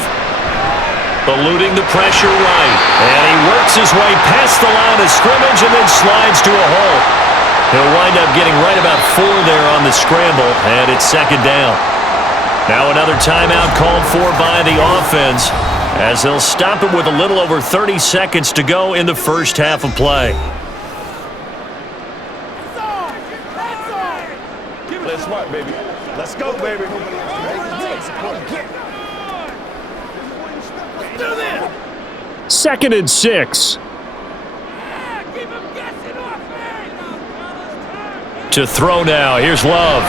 Eluding the pressure right. And he works his way past the line of scrimmage and then slides to a hole. He'll wind up getting right about 4 there on the scramble, and it's second down. Now another timeout called for by the offense as they'll stop it with a little over 30 seconds to go in the first half of play. Let's smart, baby. Let's go, baby. Second and 6. To throw now. Here's Love.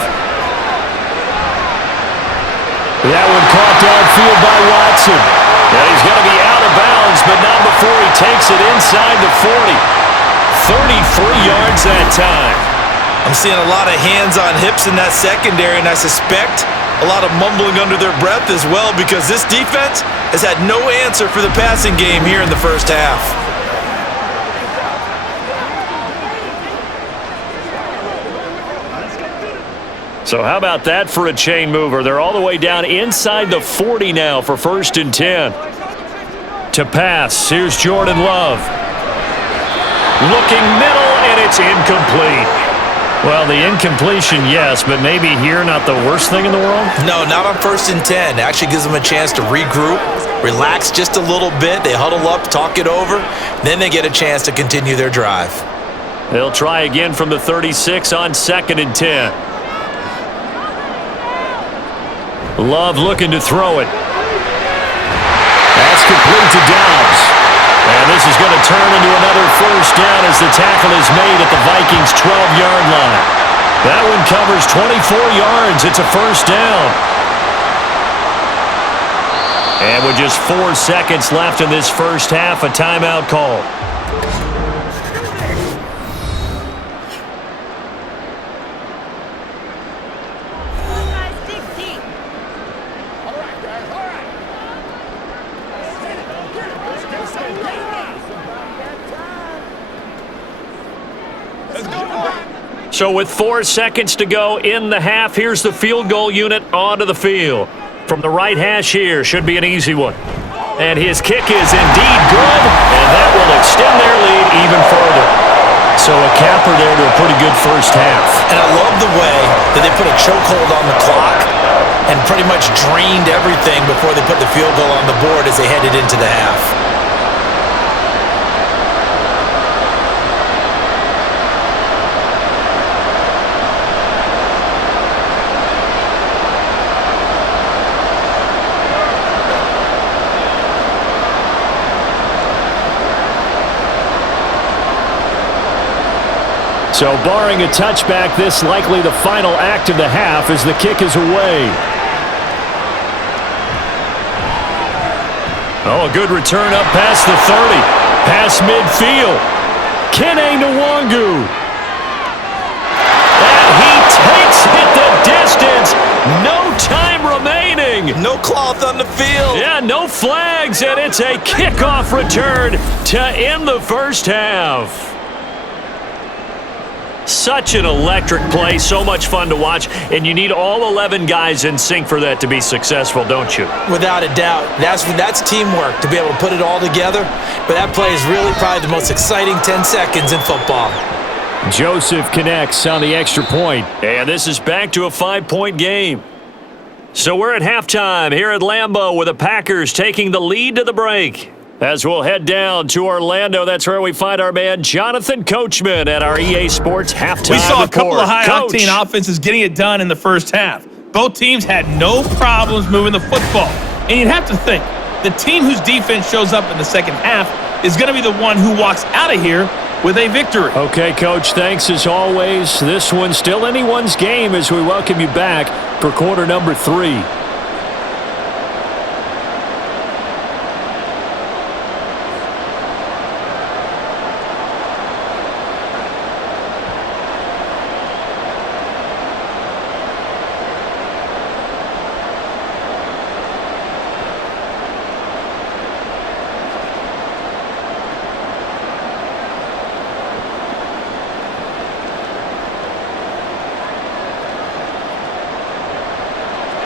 That one caught downfield by Watson. And he's going to be out of bounds, but not before he takes it inside the 40. 33 yards that time. I'm seeing a lot of hands on hips in that secondary, and I suspect a lot of mumbling under their breath as well because this defense has had no answer for the passing game here in the first half. So how about that for a chain mover? They're all the way down inside the 40 now for 1st and 10. To pass, here's Jordan Love. Looking middle, and it's incomplete. Well, the incompletion, yes, but maybe here not the worst thing in the world? No, not on 1st and 10. It actually gives them a chance to regroup, relax just a little bit. They huddle up, talk it over, then they get a chance to continue their drive. They'll try again from the 36 on 2nd and 10. Love looking to throw it. That's complete to Dobbs. And this is going to turn into another first down as the tackle is made at the Vikings' 12-yard line. That one covers 24 yards. It's a first down. And with just 4 seconds left in this first half, a timeout call. So with 4 seconds to go in the half, here's the field goal unit onto the field. From the right hash here, should be an easy one. And his kick is indeed good, and that will extend their lead even further. So a capper there to a pretty good first half. And I love the way that they put a chokehold on the clock and pretty much drained everything before they put the field goal on the board as they headed into the half. So barring a touchback, this likely the final act of the half as the kick is away. Oh, a good return up past the 30. Past midfield. Kene Nwangu. And he takes it the distance. No time remaining. No cloth on the field. Yeah, no flags, and it's a kickoff return to end the first half. Such an electric play, so much fun to watch, and you need all 11 guys in sync for that to be successful, don't you? Without a doubt. That's teamwork, to be able to put it all together. But that play is really probably the most exciting 10 seconds in football. Joseph connects on the extra point, and this is back to a 5-point game. So we're at halftime here at Lambeau with the Packers taking the lead to the break. As we'll head down to Orlando, that's where we find our man Jonathan Coachman at our EA Sports halftime We saw a couple report. of high-octane offenses getting it done in the first half. Both teams had no problems moving the football. And you'd have to think, the team whose defense shows up in the second half is going to be the one who walks out of here with a victory. Okay, Coach, thanks as always. This one's still anyone's game as we welcome you back for quarter number 3.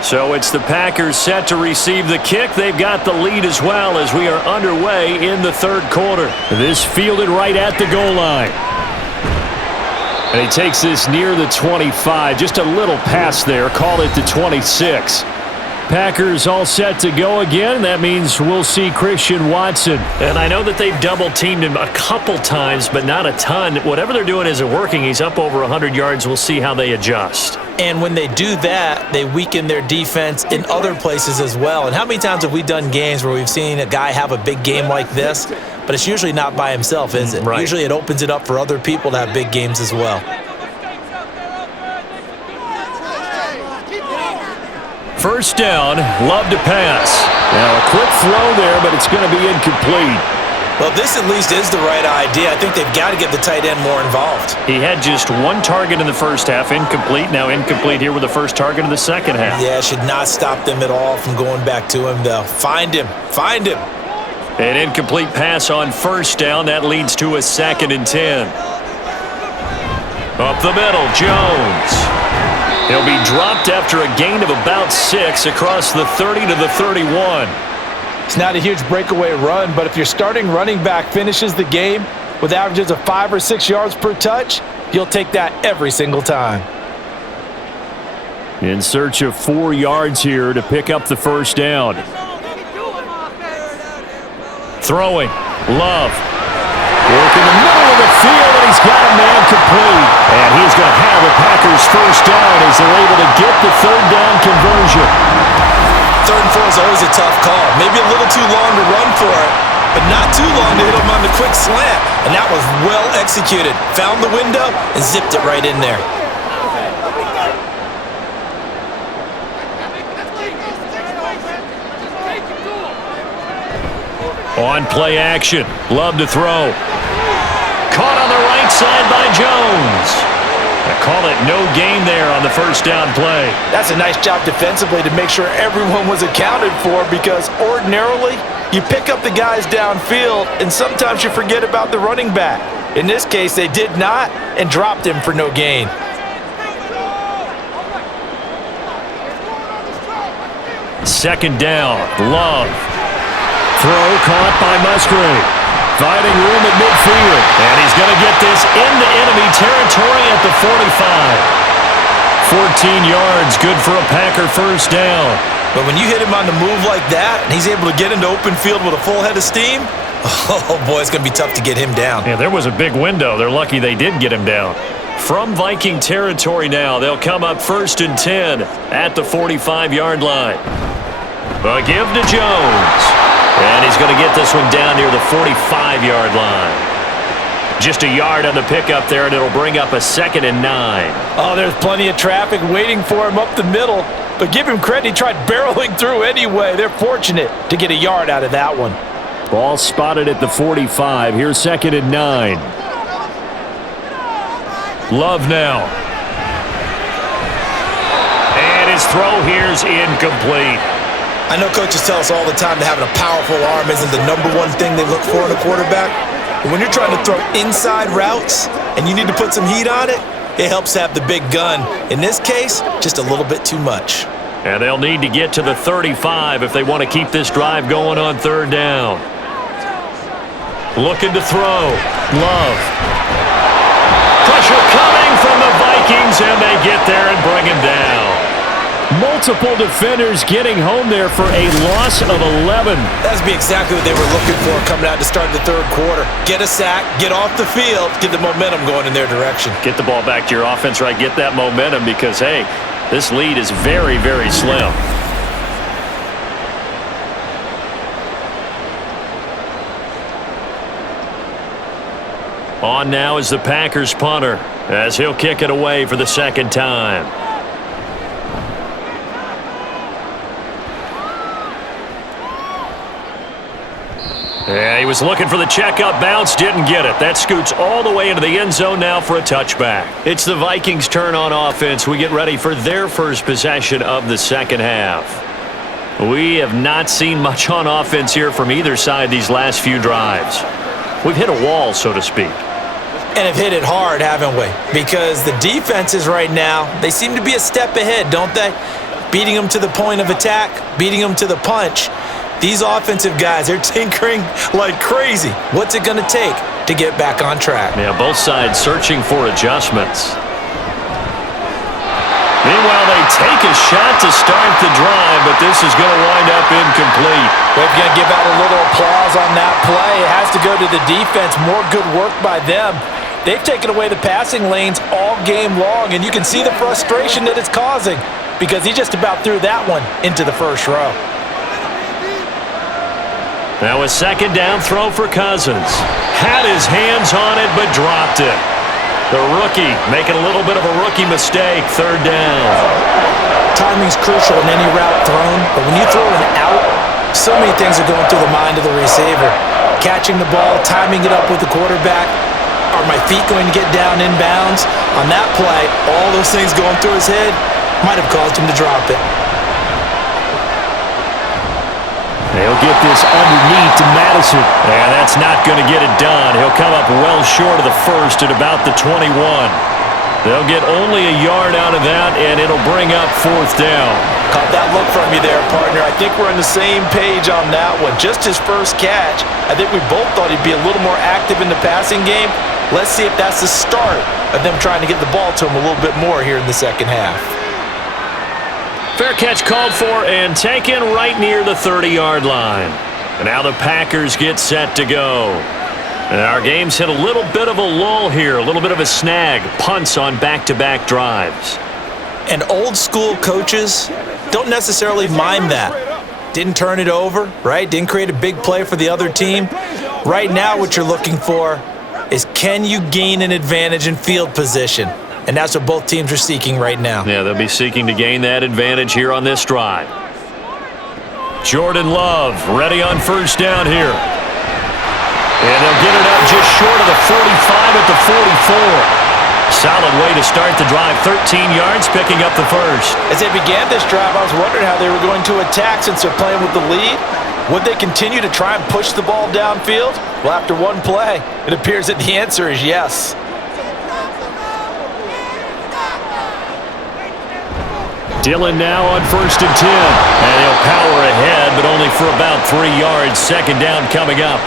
So it's the Packers set to receive the kick. They've got the lead as well as we are underway in the third quarter. This fielded right at the goal line. And he takes this near the 25. Just a little pass there. Call it the 26. Packers all set to go again. That means we'll see Christian Watson. And I know that they've double-teamed him a couple times, but not a ton. Whatever they're doing isn't working. He's up over 100 yards. We'll see how they adjust. And when they do that, they weaken their defense in other places as well. And how many times have we done games where we've seen a guy have a big game like this, but it's usually not by himself, is it? Right. Usually it opens it up for other people to have big games as well. First down, Love to pass. Now a quick throw there, but it's going to be incomplete. Well, this at least is the right idea. I think they've got to get the tight end more involved. He had just one target in the first half, incomplete. Now incomplete here with the first target of the second half. Yeah, it should not stop them at all from going back to him, though. Find him. Find him. An incomplete pass on first down. That leads to a 2nd and 10. Up the middle, Jones. He'll be dropped after a gain of about 6 across the 30 to the 31. It's not a huge breakaway run, but if your starting running back finishes the game with averages of 5 or 6 yards per touch, you'll take that every single time. In search of 4 yards here to pick up the first down. Throwing, Love. Work in the middle of the field, and he's got a man complete. And he's going to have the Packers first down as they're able to get the third down conversion. 3rd and 4 is always a tough call. Maybe a little too long to run for it, but not too long to hit him on the quick slant. And that was well executed. Found the window and zipped it right in there. On play action, Love to throw. Caught on the right side by Jones. I call it no gain there on the first down play. That's a nice job defensively to make sure everyone was accounted for, because ordinarily you pick up the guys downfield and sometimes you forget about the running back. In this case, they did not and dropped him for no gain. Second down, Love. Throw caught by Musgrave. Finding room at midfield. And he's going to get this into enemy territory at the 45. 14 yards, good for a Packer first down. But when you hit him on the move like that, and he's able to get into open field with a full head of steam, oh boy, it's going to be tough to get him down. Yeah, there was a big window. They're lucky they did get him down. From Viking territory now, they'll come up 1st and 10 at the 45-yard line. A give to Jones. And he's going to get this one down near the 45-yard line. Just a yard on the pickup there, and it'll bring up a 2nd and 9. Oh, there's plenty of traffic waiting for him up the middle. But give him credit, he tried barreling through anyway. They're fortunate to get a yard out of that one. Ball spotted at the 45. Here's 2nd and 9. Love now. And his throw here's incomplete. I know coaches tell us all the time that having a powerful arm isn't the #1 thing they look for in a quarterback. But when you're trying to throw inside routes and you need to put some heat on it, it helps have the big gun. In this case, just a little bit too much. And they'll need to get to the 35 if they want to keep this drive going on 3rd down. Looking to throw. Love. Pressure coming from the Vikings, and they get there and bring him down. Multiple defenders getting home there for a loss of 11. That's be exactly what they were looking for coming out to start the third quarter. Get a sack, get off the field, get the momentum going in their direction. Get the ball back to your offense, right? Get that momentum because, hey, this lead is very, very slim. On now is the Packers punter as he'll kick it away for the second time. Yeah, he was looking for the checkup bounce, didn't get it. That scoots all the way into the end zone now for a touchback. It's the Vikings' turn on offense. We get ready for their first possession of the second half. We have not seen much on offense here from either side these last few drives. We've hit a wall, so to speak. And have hit it hard, haven't we? Because the defenses right now, they seem to be a step ahead, don't they? Beating them to the point of attack, beating them to the punch. These offensive guys, they're tinkering like crazy. What's it going to take to get back on track? Yeah, both sides searching for adjustments. Meanwhile, they take a shot to start the drive, but this is going to wind up incomplete. Well, if you're going to give out a little applause on that play, it has to go to the defense. More good work by them. They've taken away the passing lanes all game long, and you can see the frustration that it's causing because he just about threw that one into the first row. Now a second down throw for Cousins. Had his hands on it, but dropped it. The rookie making a little bit of a rookie mistake, third down. Timing's crucial in any route thrown, but when you throw an out, so many things are going through the mind of the receiver. Catching the ball, timing it up with the quarterback. Are my feet going to get down inbounds? On that play, all those things going through his head might have caused him to drop it. They'll get this underneath to Madison. And that's not going to get it done. He'll come up well short of the first at about the 21. They'll get only a yard out of that, and it'll bring up fourth down. Caught that look from you there, partner. I think we're on the same page on that one. Just his first catch. I think we both thought he'd be a little more active in the passing game. Let's see if that's the start of them trying to get the ball to him a little bit more here in the second half. Fair catch called for and taken right near the 30-yard line. And now the Packers get set to go. And our game's hit a little bit of a lull here, a little bit of a snag. Punts on back-to-back drives. And old school coaches don't necessarily mind that. Didn't turn it over, right? Didn't create a big play for the other team. Right now what you're looking for is can you gain an advantage in field position? And that's what both teams are seeking right now. Yeah, they'll be seeking to gain that advantage here on this drive. Jordan Love ready on first down here. And they'll get it up just short of the 45 at the 44. Solid way to start the drive. 13 yards, picking up the first. As they began this drive, I was wondering how they were going to attack since they're playing with the lead. Would they continue to try and push the ball downfield? Well, after one play, it appears that the answer is yes. Dillon now on 1st and 10. And he'll power ahead, but only for about 3 yards. Second down coming up.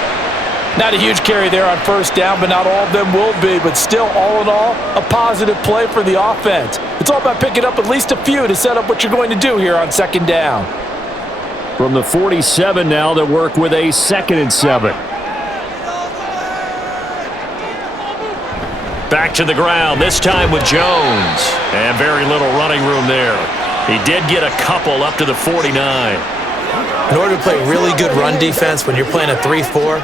Not a huge carry there on first down, but not all of them will be. But still, all in all, a positive play for the offense. It's all about picking up at least a few to set up what you're going to do here on second down. From the 47 now, they work with a 2nd and 7. Back to the ground, this time with Jones. And very little running room there. He did get a couple up to the 49. In order to play really good run defense when you're playing a 3-4,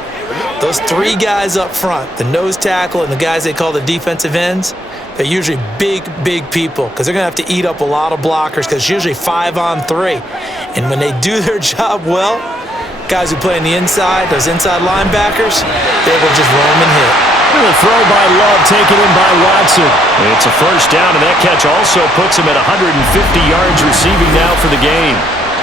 those three guys up front, the nose tackle and the guys they call the defensive ends, they're usually big, big people because they're going to have to eat up a lot of blockers because it's usually 5-on-3. And when they do their job well, guys who play on the inside, those inside linebackers, they're able to just roam and hit. The throw by Love taken in by Watson. It's a first down, and that catch also puts him at 150 yards receiving now for the game.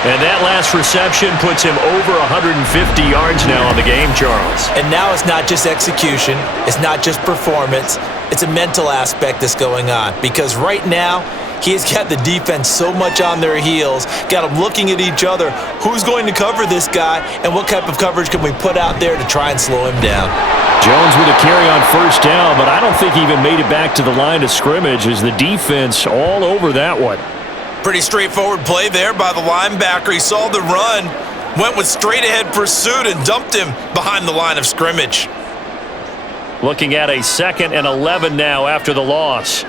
And that last reception puts him over 150 yards now on the game, Charles. And now it's not just execution. It's not just performance. It's a mental aspect that's going on. Because right now, he's got the defense so much on their heels, got them looking at each other. Who's going to cover this guy, and what type of coverage can we put out there to try and slow him down? Jones with a carry on first down, but I don't think he even made it back to the line of scrimmage as the defense all over that one. Pretty straightforward play there by the linebacker. He saw the run, went with straight-ahead pursuit, and dumped him behind the line of scrimmage. Looking at a 2nd and 11 now after the loss.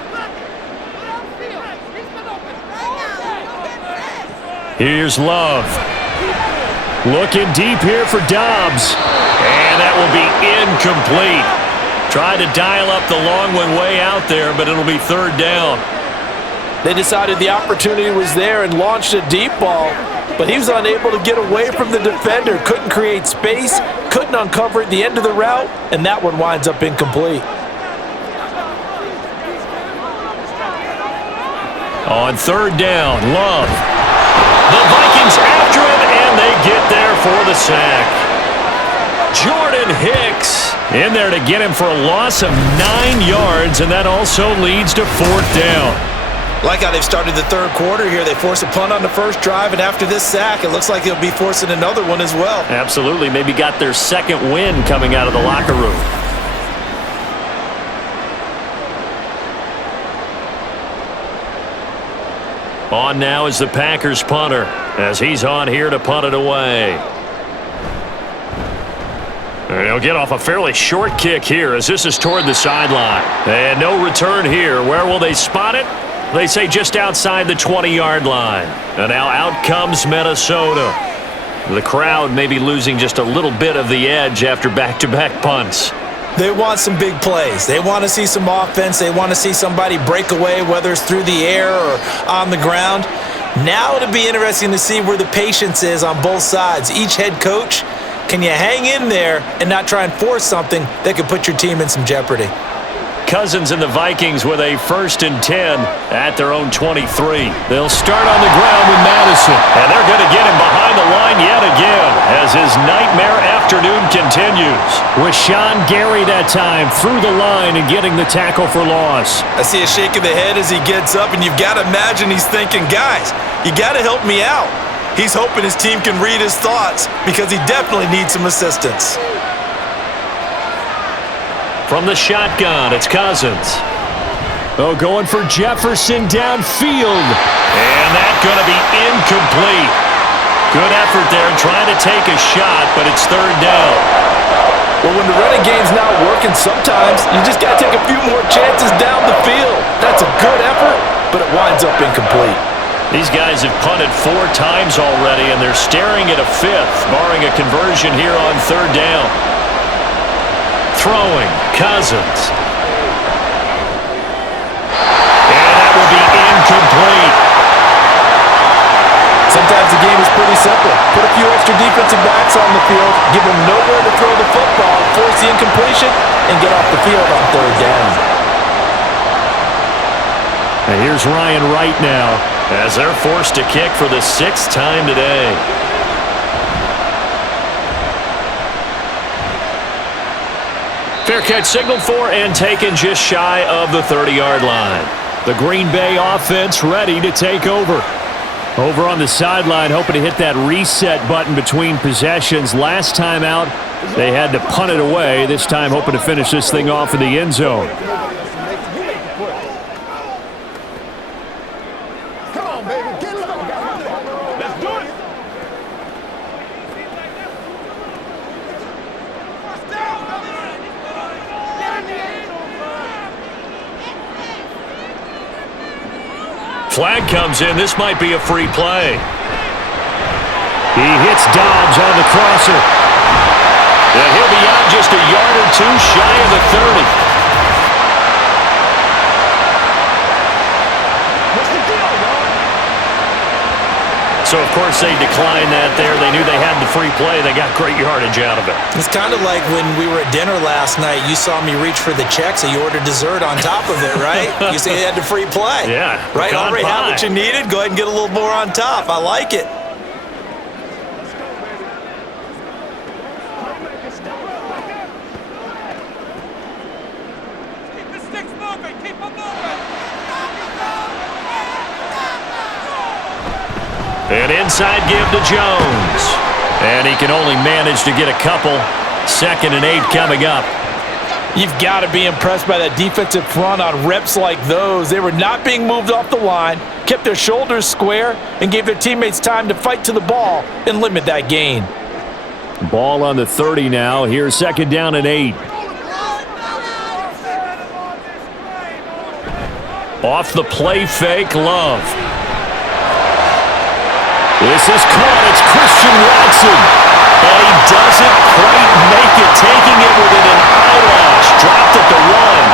Here's Love. Looking deep here for Dobbs. And that will be incomplete. Tried to dial up the long one way out there, but it'll be 3rd down. They decided the opportunity was there and launched a deep ball, but he was unable to get away from the defender. Couldn't create space, couldn't uncover at the end of the route, and that one winds up incomplete. On 3rd down, Love. The Vikings after him, and they get there for the sack. Jordan Hicks in there to get him for a loss of 9 yards, and that also leads to 4th down. Like how they've started the 3rd quarter here. They force a punt on the first drive, and after this sack, it looks like they'll be forcing another one as well. Absolutely. Maybe got their 2nd win coming out of the locker room. On now is the Packers punter as he's on here to punt it away. And he'll get off a fairly short kick here as this is toward the sideline. And no return here. Where will they spot it? They say just outside the 20-yard line. And now out comes Minnesota. The crowd may be losing just a little bit of the edge after back-to-back punts. They want some big plays. They want to see some offense. They want to see somebody break away, whether it's through the air or on the ground. Now it'll be interesting to see where the patience is on both sides. Each head coach, can you hang in there and not try and force something that could put your team in some jeopardy? Cousins and the Vikings with a 1st and 10 at their own 23. They'll start on the ground with Madison, and they're going to get him behind the line yet again as his nightmare afternoon continues. With Sean Gary that time through the line and getting the tackle for loss. I see a shake of the head as he gets up, and you've got to imagine he's thinking, guys, you got to help me out. He's hoping his team can read his thoughts because he definitely needs some assistance. From the shotgun, it's Cousins. Oh, going for Jefferson downfield. And that's going to be incomplete. Good effort there trying to take a shot, but it's 3rd down. Well, when the running game's not working, sometimes you just got to take a few more chances down the field. That's a good effort, but it winds up incomplete. These guys have punted 4 times already, and they're staring at a 5th, barring a conversion here on 3rd down. Throwing, Cousins. And that will be incomplete. Sometimes the game is pretty simple. Put a few extra defensive backs on the field, give them nowhere to throw the football, force the incompletion, and get off the field on 3rd down. And here's Ryan Wright now as they're forced to kick for the 6th time today. Fair catch signaled for and taken just shy of the 30-yard line. The Green Bay offense ready to take over. Over on the sideline, hoping to hit that reset button between possessions. Last time out, they had to punt it away. This time, hoping to finish this thing off in the end zone. Come on, baby. Get low. Let's do it. Flag comes in. This might be a free play. He hits Dobbs on the crosser. And he'll be out just a yard or 2 shy of the 30. What's the deal, Ron? So, of course, they declined that there. They knew they had the free play. They got great yardage out of it. It's kind of like when we were at dinner last night. You saw me reach for the check, so you ordered dessert on top of it, right? You say you had the free play. Yeah. Right? pecan Already had pie. what you needed. Go ahead and get a little more on top. I like it. Keep the sticks moving. Keep them moving. An inside give to Jones. And he can only manage to get a couple. 2nd and 8 coming up. You've got to be impressed by that defensive front on reps like those. They were not being moved off the line, kept their shoulders square, and gave their teammates time to fight to the ball and limit that gain. Ball on the 30 now. Here's 2nd down and 8. Off the play fake, Love. This is caught. It's Christian Watson. And he doesn't quite make it, taking it within an eyelash. Dropped at the 1.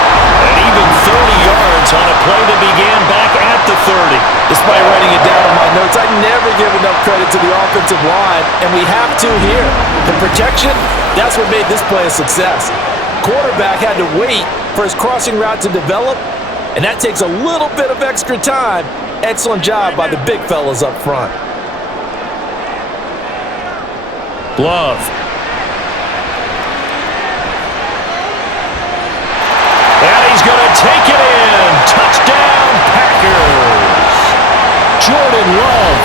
And even 30 yards on a play that began back at the 30. Despite writing it down on my notes, I never give enough credit to the offensive line, and we have to here. The protection, that's what made this play a success. Quarterback had to wait for his crossing route to develop, and that takes a little bit of extra time. Excellent job by the big fellas up front. Love. And he's going to take it in. Touchdown, Packers. Jordan Love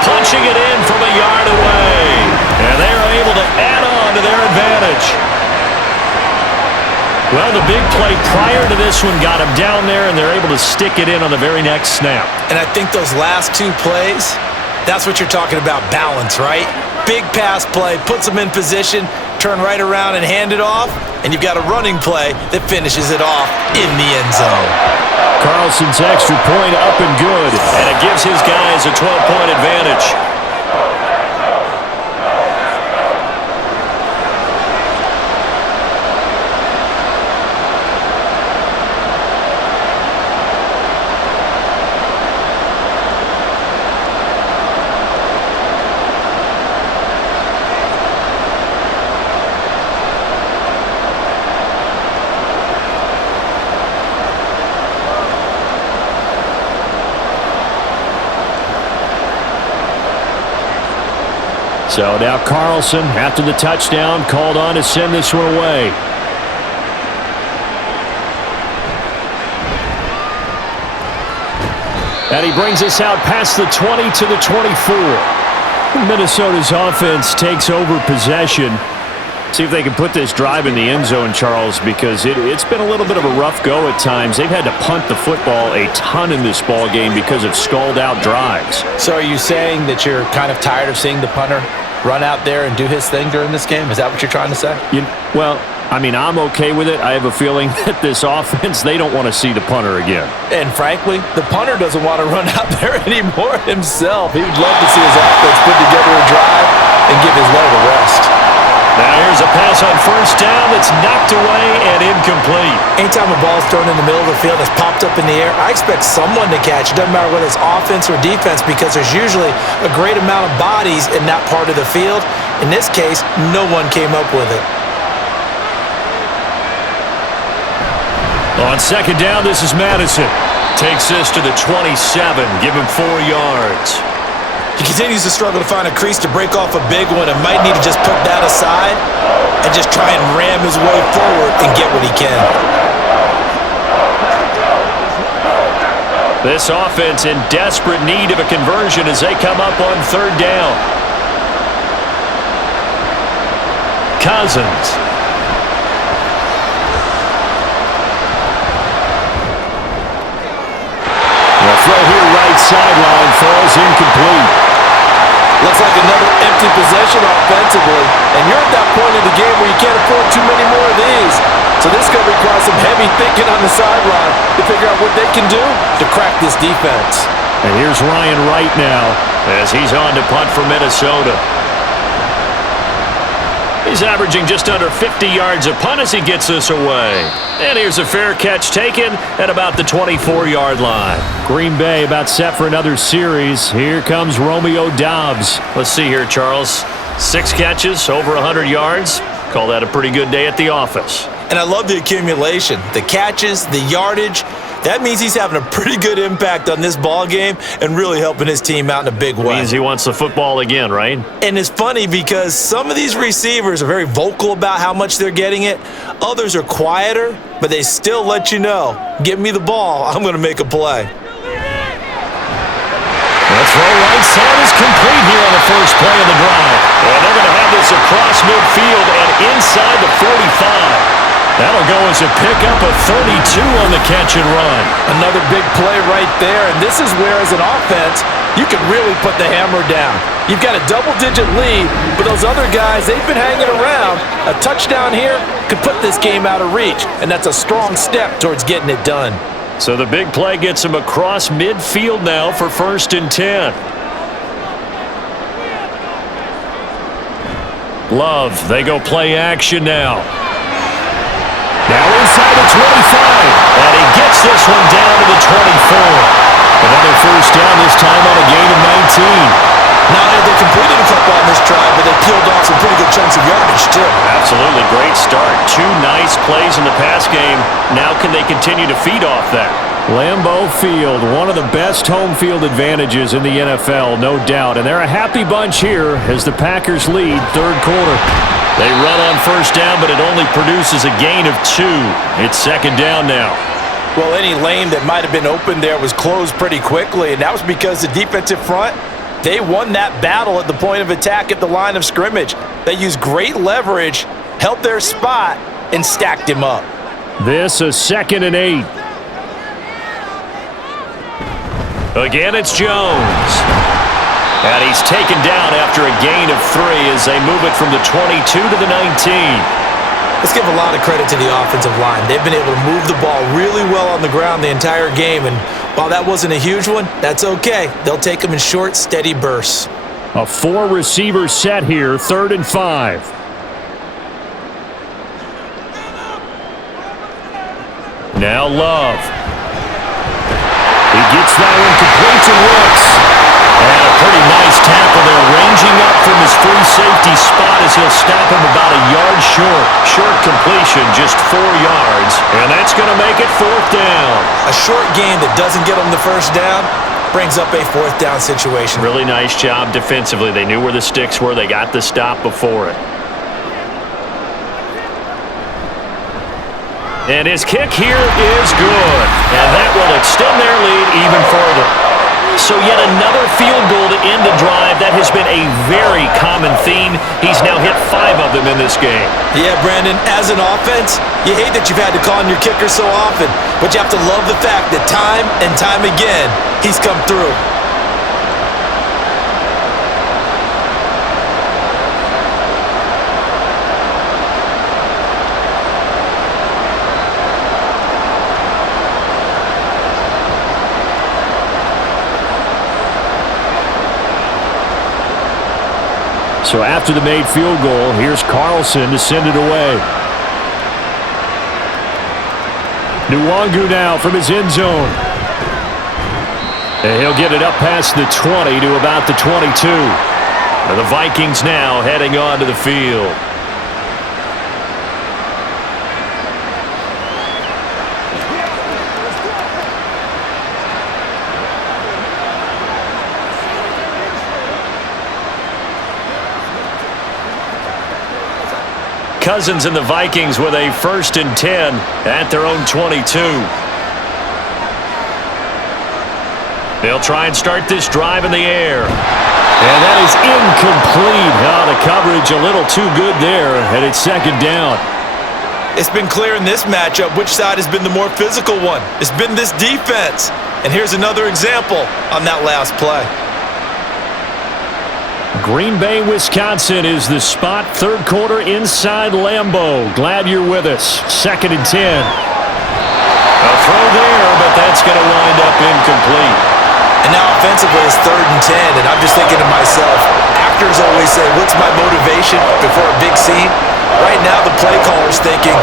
punching it in from a yard away. And they are able to add on to their advantage. Well, the big play prior to this one got him down there, and they're able to stick it in on the very next snap. And I think those last 2 plays, that's what you're talking about, balance, right? Big pass play, puts them in position, turn right around and hand it off, and you've got a running play that finishes it off in the end zone. Carlson's extra point up and good, and it gives his guys a 12-point advantage. So now Carlson, after the touchdown, called on to send this one away. And he brings us out past the 20 to the 24. Minnesota's offense takes over possession. See if they can put this drive in the end zone, Charles, because it's been a little bit of a rough go at times. They've had to punt the football a ton in this ball game because of stalled-out drives. So are you saying that you're kind of tired of seeing the punter run out there and do his thing during this game? Is that what you're trying to say? Well, I mean, I'm okay with it. I have a feeling that this offense, they don't want to see the punter again. And frankly, the punter doesn't want to run out there anymore himself. He would love to see his offense put together a drive and give his leg a rest. Now here's a pass on 1st down that's knocked away and incomplete. Anytime a ball's thrown in the middle of the field that's popped up in the air, I expect someone to catch. It doesn't matter whether it's offense or defense, because there's usually a great amount of bodies in that part of the field. In this case, no one came up with it. On 2nd down, this is Madison. Takes this to the 27, give him 4 yards. He continues to struggle to find a crease to break off a big one and might need to just put that aside and just try and ram his way forward and get what he can. This offense in desperate need of a conversion as they come up on 3rd down. Cousins. The throw here right sideline falls incomplete. Looks like another empty possession offensively. And you're at that point in the game where you can't afford too many more of these. So this is going to require some heavy thinking on the sideline to figure out what they can do to crack this defense. And here's Ryan Wright now as he's on to punt for Minnesota. He's averaging just under 50 yards a punt as he gets this away. And here's a fair catch taken at about the 24-yard line. Green Bay about set for another series. Here comes Romeo Doubs. Let's see here, Charles. 6 catches, over 100 yards. Call that a pretty good day at the office. And I love the accumulation, the catches, the yardage. That means he's having a pretty good impact on this ball game and really helping his team out in a big way. Means he wants the football again, right? And it's funny because some of these receivers are very vocal about how much they're getting it. Others are quieter, but they still let you know, give me the ball, I'm going to make a play. The throw right side is complete here on the first play of the drive. And they're going to have this across midfield and inside the 45. That'll go as a pickup of 32 on the catch and run. Another big play right there, and this is where, as an offense, you can really put the hammer down. You've got a double-digit lead, but those other guys, they've been hanging around. A touchdown here could put this game out of reach, and that's a strong step towards getting it done. So the big play gets him across midfield now for 1st and 10. Love, they go play action now. Now inside the 25, and he gets this one down to the 24. Another first down, this time on a gain of 19. Not only they completed a couple on this drive, but they peeled off some pretty good chunks of yardage, too. Absolutely great start. 2 nice plays in the pass game. Now can they continue to feed off that? Lambeau Field, one of the best home field advantages in the NFL, no doubt. And they're a happy bunch here as the Packers lead 3rd quarter. They run on first down, but it only produces a gain of 2. It's 2nd down now. Well, any lane that might have been open there was closed pretty quickly, and that was because the defensive front, they won that battle at the point of attack at the line of scrimmage. They used great leverage, held their spot, and stacked him up. This is 2nd and 8. Again, it's Jones. And he's taken down after a gain of 3 as they move it from the 22 to the 19. Let's give a lot of credit to the offensive line. They've been able to move the ball really well on the ground the entire game, and while that wasn't a huge one, that's okay. They'll take them in short, steady bursts. A 4-receiver set here, 3rd and 5. Now Love. He gets that one complete to Wicks. And a pretty nice tackle there, ranging up from his free safety spot as he'll stop him about a yard short. Short completion, just 4 yards, and that's going to make it 4th down. A short gain that doesn't get them the first down brings up a 4th down situation. Really nice job defensively. They knew where the sticks were. They got the stop before it. And his kick here is good, and that will extend their lead even further. So yet another field goal to end the drive. That has been a very common theme. He's now hit 5 of them in this game. Yeah, Brandon, as an offense, you hate that you've had to call on your kicker so often, but you have to love the fact that time and time again, he's come through. So after the made field goal, here's Carlson to send it away. Nwangu now from his end zone. And he'll get it up past the 20 to about the 22. And the Vikings now heading onto the field. Cousins and the Vikings with a 1st and 10 at their own 22. They'll try and start this drive in the air. And that is incomplete. The coverage a little too good there, and it's 2nd down. It's been clear in this matchup which side has been the more physical one. It's been this defense. And here's another example on that last play. Green Bay, Wisconsin is the spot. 3rd quarter inside Lambeau. Glad you're with us. 2nd and 10. A throw there, but that's going to wind up incomplete. And now offensively it's 3rd and 10, and I'm just thinking to myself, actors always say, what's my motivation before a big scene? Right now the play caller's thinking,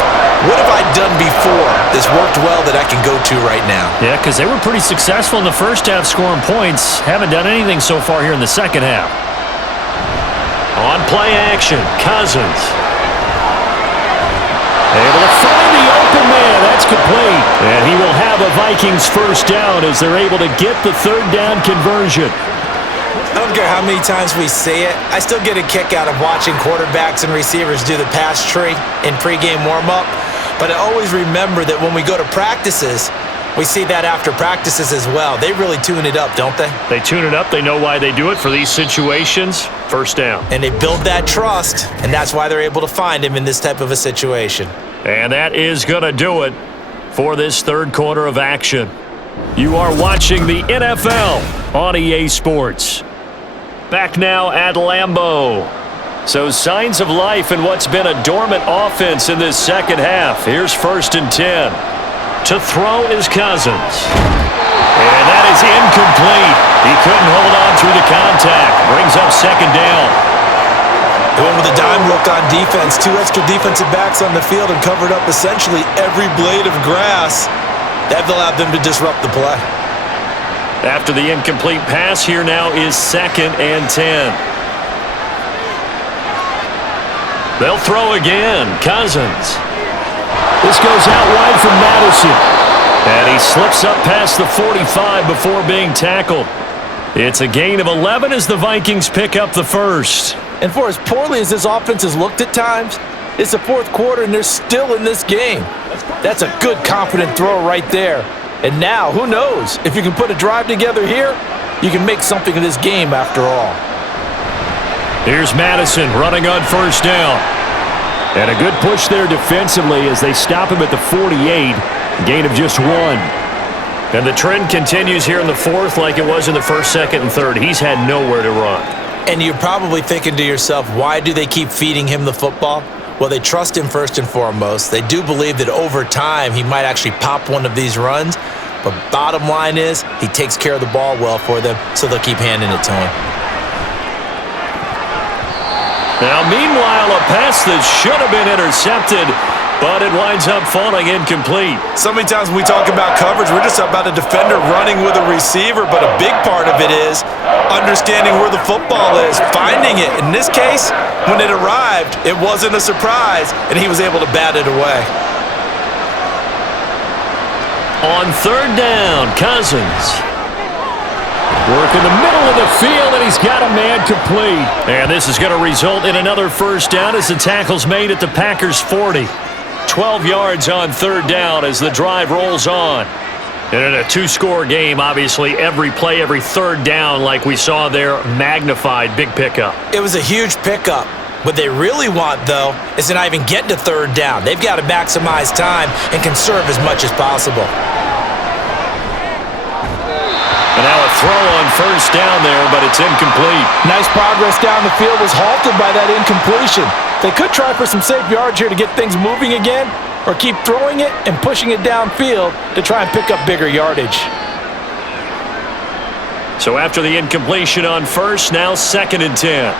what have I done before that's worked well that I can go to right now? Yeah, because they were pretty successful in the first half scoring points. Haven't done anything so far here in the second half. On play action, Cousins. Able to find the open man. That's complete. And he will have a Vikings first down as they're able to get the 3rd down conversion. I don't care how many times we say it, I still get a kick out of watching quarterbacks and receivers do the pass tree in pregame warm-up. But I always remember that when we go to practices, We see that after practices as well. They really tune it up, don't they? They tune it up. They know why they do it for these situations. First down. And they build that trust, and that's why they're able to find him in this type of a situation. And that is going to do it for this third quarter of action. You are watching the NFL on EA Sports. Back now at Lambeau. So signs of life in what's been a dormant offense in this second half. Here's 1st and 10. To throw is Cousins. And that is incomplete. He couldn't hold on through the contact. Brings up 2nd down. They went with a dime look on defense. 2 extra defensive backs on the field and covered up essentially every blade of grass. That allowed them to disrupt the play. After the incomplete pass, here now is 2nd and 10. They'll throw again. Cousins. This goes out wide from Madison. And he slips up past the 45 before being tackled. It's a gain of 11 as the Vikings pick up the first. And for as poorly as this offense has looked at times, it's the 4th quarter and they're still in this game. That's a good, confident throw right there. And now, who knows? If you can put a drive together here, you can make something of this game after all. Here's Madison running on 1st down. And a good push there defensively as they stop him at the 48. Gain of just 1. And the trend continues here in the 4th like it was in the 1st, 2nd, and 3rd. He's had nowhere to run. And you're probably thinking to yourself, why do they keep feeding him the football? Well, they trust him first and foremost. They do believe that over time he might actually pop one of these runs. But bottom line is he takes care of the ball well for them, so they'll keep handing it to him. Now, meanwhile, a pass that should have been intercepted, but it winds up falling incomplete. So many times when we talk about coverage, we're just about a defender running with a receiver, but a big part of it is understanding where the football is, finding it. In this case, when it arrived, it wasn't a surprise, and he was able to bat it away. On 3rd down, Cousins. Work in the middle of the field, and he's got a man complete. And this is going to result in another 1st down as the tackle's made at the Packers' 40. 12 yards on 3rd down as the drive rolls on. And in a 2-score game, obviously, every play, every 3rd down, like we saw there, magnified. Big pickup. It was a huge pickup. What they really want, though, is to not even get to 3rd down. They've got to maximize time and conserve as much as possible. And now a throw on 1st down there, but it's incomplete. Nice progress down the field was halted by that incompletion. They could try for some safe yards here to get things moving again, or keep throwing it and pushing it downfield to try and pick up bigger yardage. So after the incompletion on 1st, now 2nd and 10.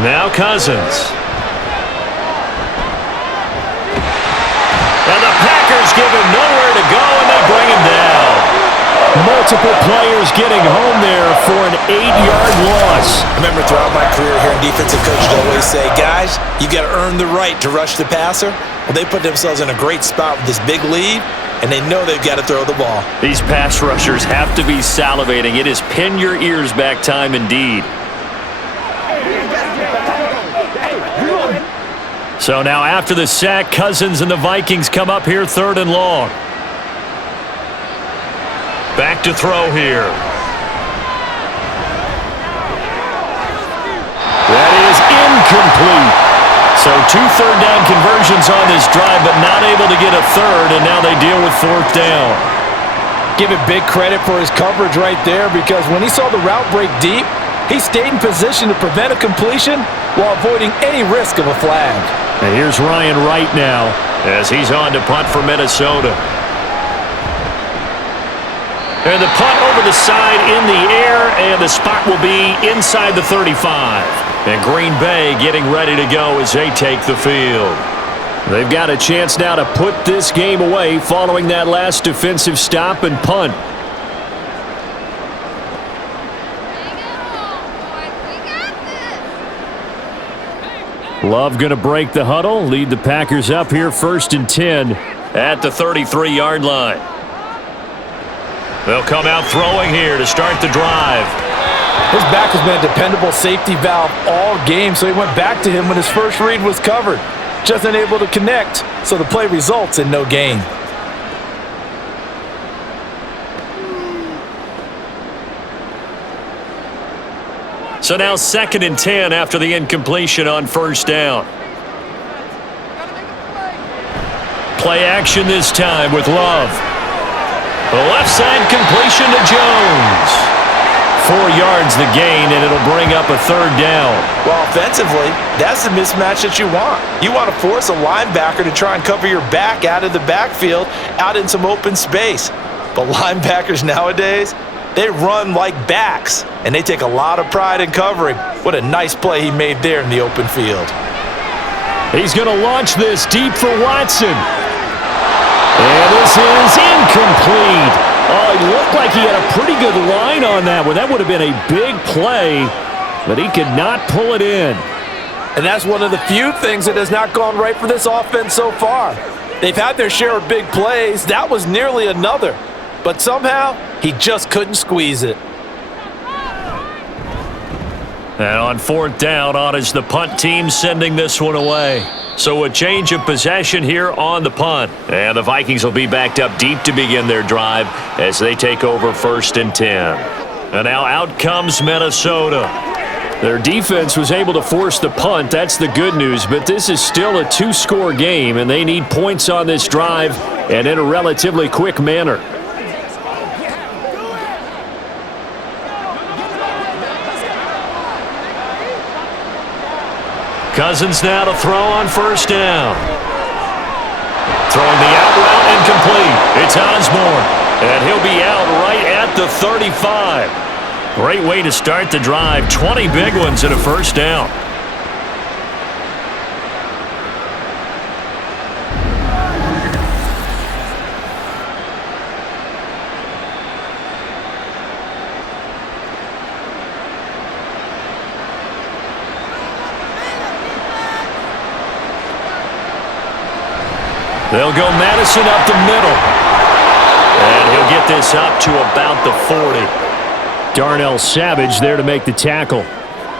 Now Cousins. And the Packers give him nowhere to go, and they bring him down. Multiple players getting home there for an 8-yard loss. I remember throughout my career here in defensive coach, I'd always say, guys, you got to earn the right to rush the passer. Well, they put themselves in a great spot with this big lead, and they know they've got to throw the ball. These pass rushers have to be salivating. It is pin your ears back time indeed. So now after the sack, Cousins and the Vikings come up here 3rd and long. Back to throw here. That is incomplete. So 2 3rd down conversions on this drive, but not able to get a 3rd, and now they deal with 4th down. Give it big credit for his coverage right there, because when he saw the route break deep, he stayed in position to prevent a completion while avoiding any risk of a flag. And here's Ryan Wright now as he's on to punt for Minnesota. And the punt over the side in the air, and the spot will be inside the 35. And Green Bay getting ready to go as they take the field. They've got a chance now to put this game away following that last defensive stop and punt. Love going to break the huddle, lead the Packers up here 1st and 10 at the 33-yard line. They'll come out throwing here to start the drive. His back has been a dependable safety valve all game, so he went back to him when his first read was covered. Just unable to connect, so the play results in no gain. So now 2nd and 10 after the incompletion on first down. Play action this time with Love. The left side completion to Jones. 4 yards the gain, and it'll bring up a 3rd down. Well, offensively, that's the mismatch that you want. You want to force a linebacker to try and cover your back out of the backfield, out in some open space. But linebackers nowadays, they run like backs, and they take a lot of pride in covering. What a nice play he made there in the open field. He's going to launch this deep for Watson. And this is incomplete. Oh, he looked like he had a pretty good line on that one. That would have been a big play, but he could not pull it in. And that's one of the few things that has not gone right for this offense so far. They've had their share of big plays. That was nearly another. But somehow, he just couldn't squeeze it. And on 4th down, on is the punt team sending this one away. So a change of possession here on the punt. And the Vikings will be backed up deep to begin their drive as they take over 1st and 10. And now out comes Minnesota. Their defense was able to force the punt. That's the good news. But this is still a 2-score game, and they need points on this drive and in a relatively quick manner. Cousins now to throw on 1st down. Throwing the out route incomplete. It's Osborne. And he'll be out right at the 35. Great way to start the drive. 20 big ones and a 1st down. They'll go Madison up the middle. And he'll get this up to about the 40. Darnell Savage there to make the tackle.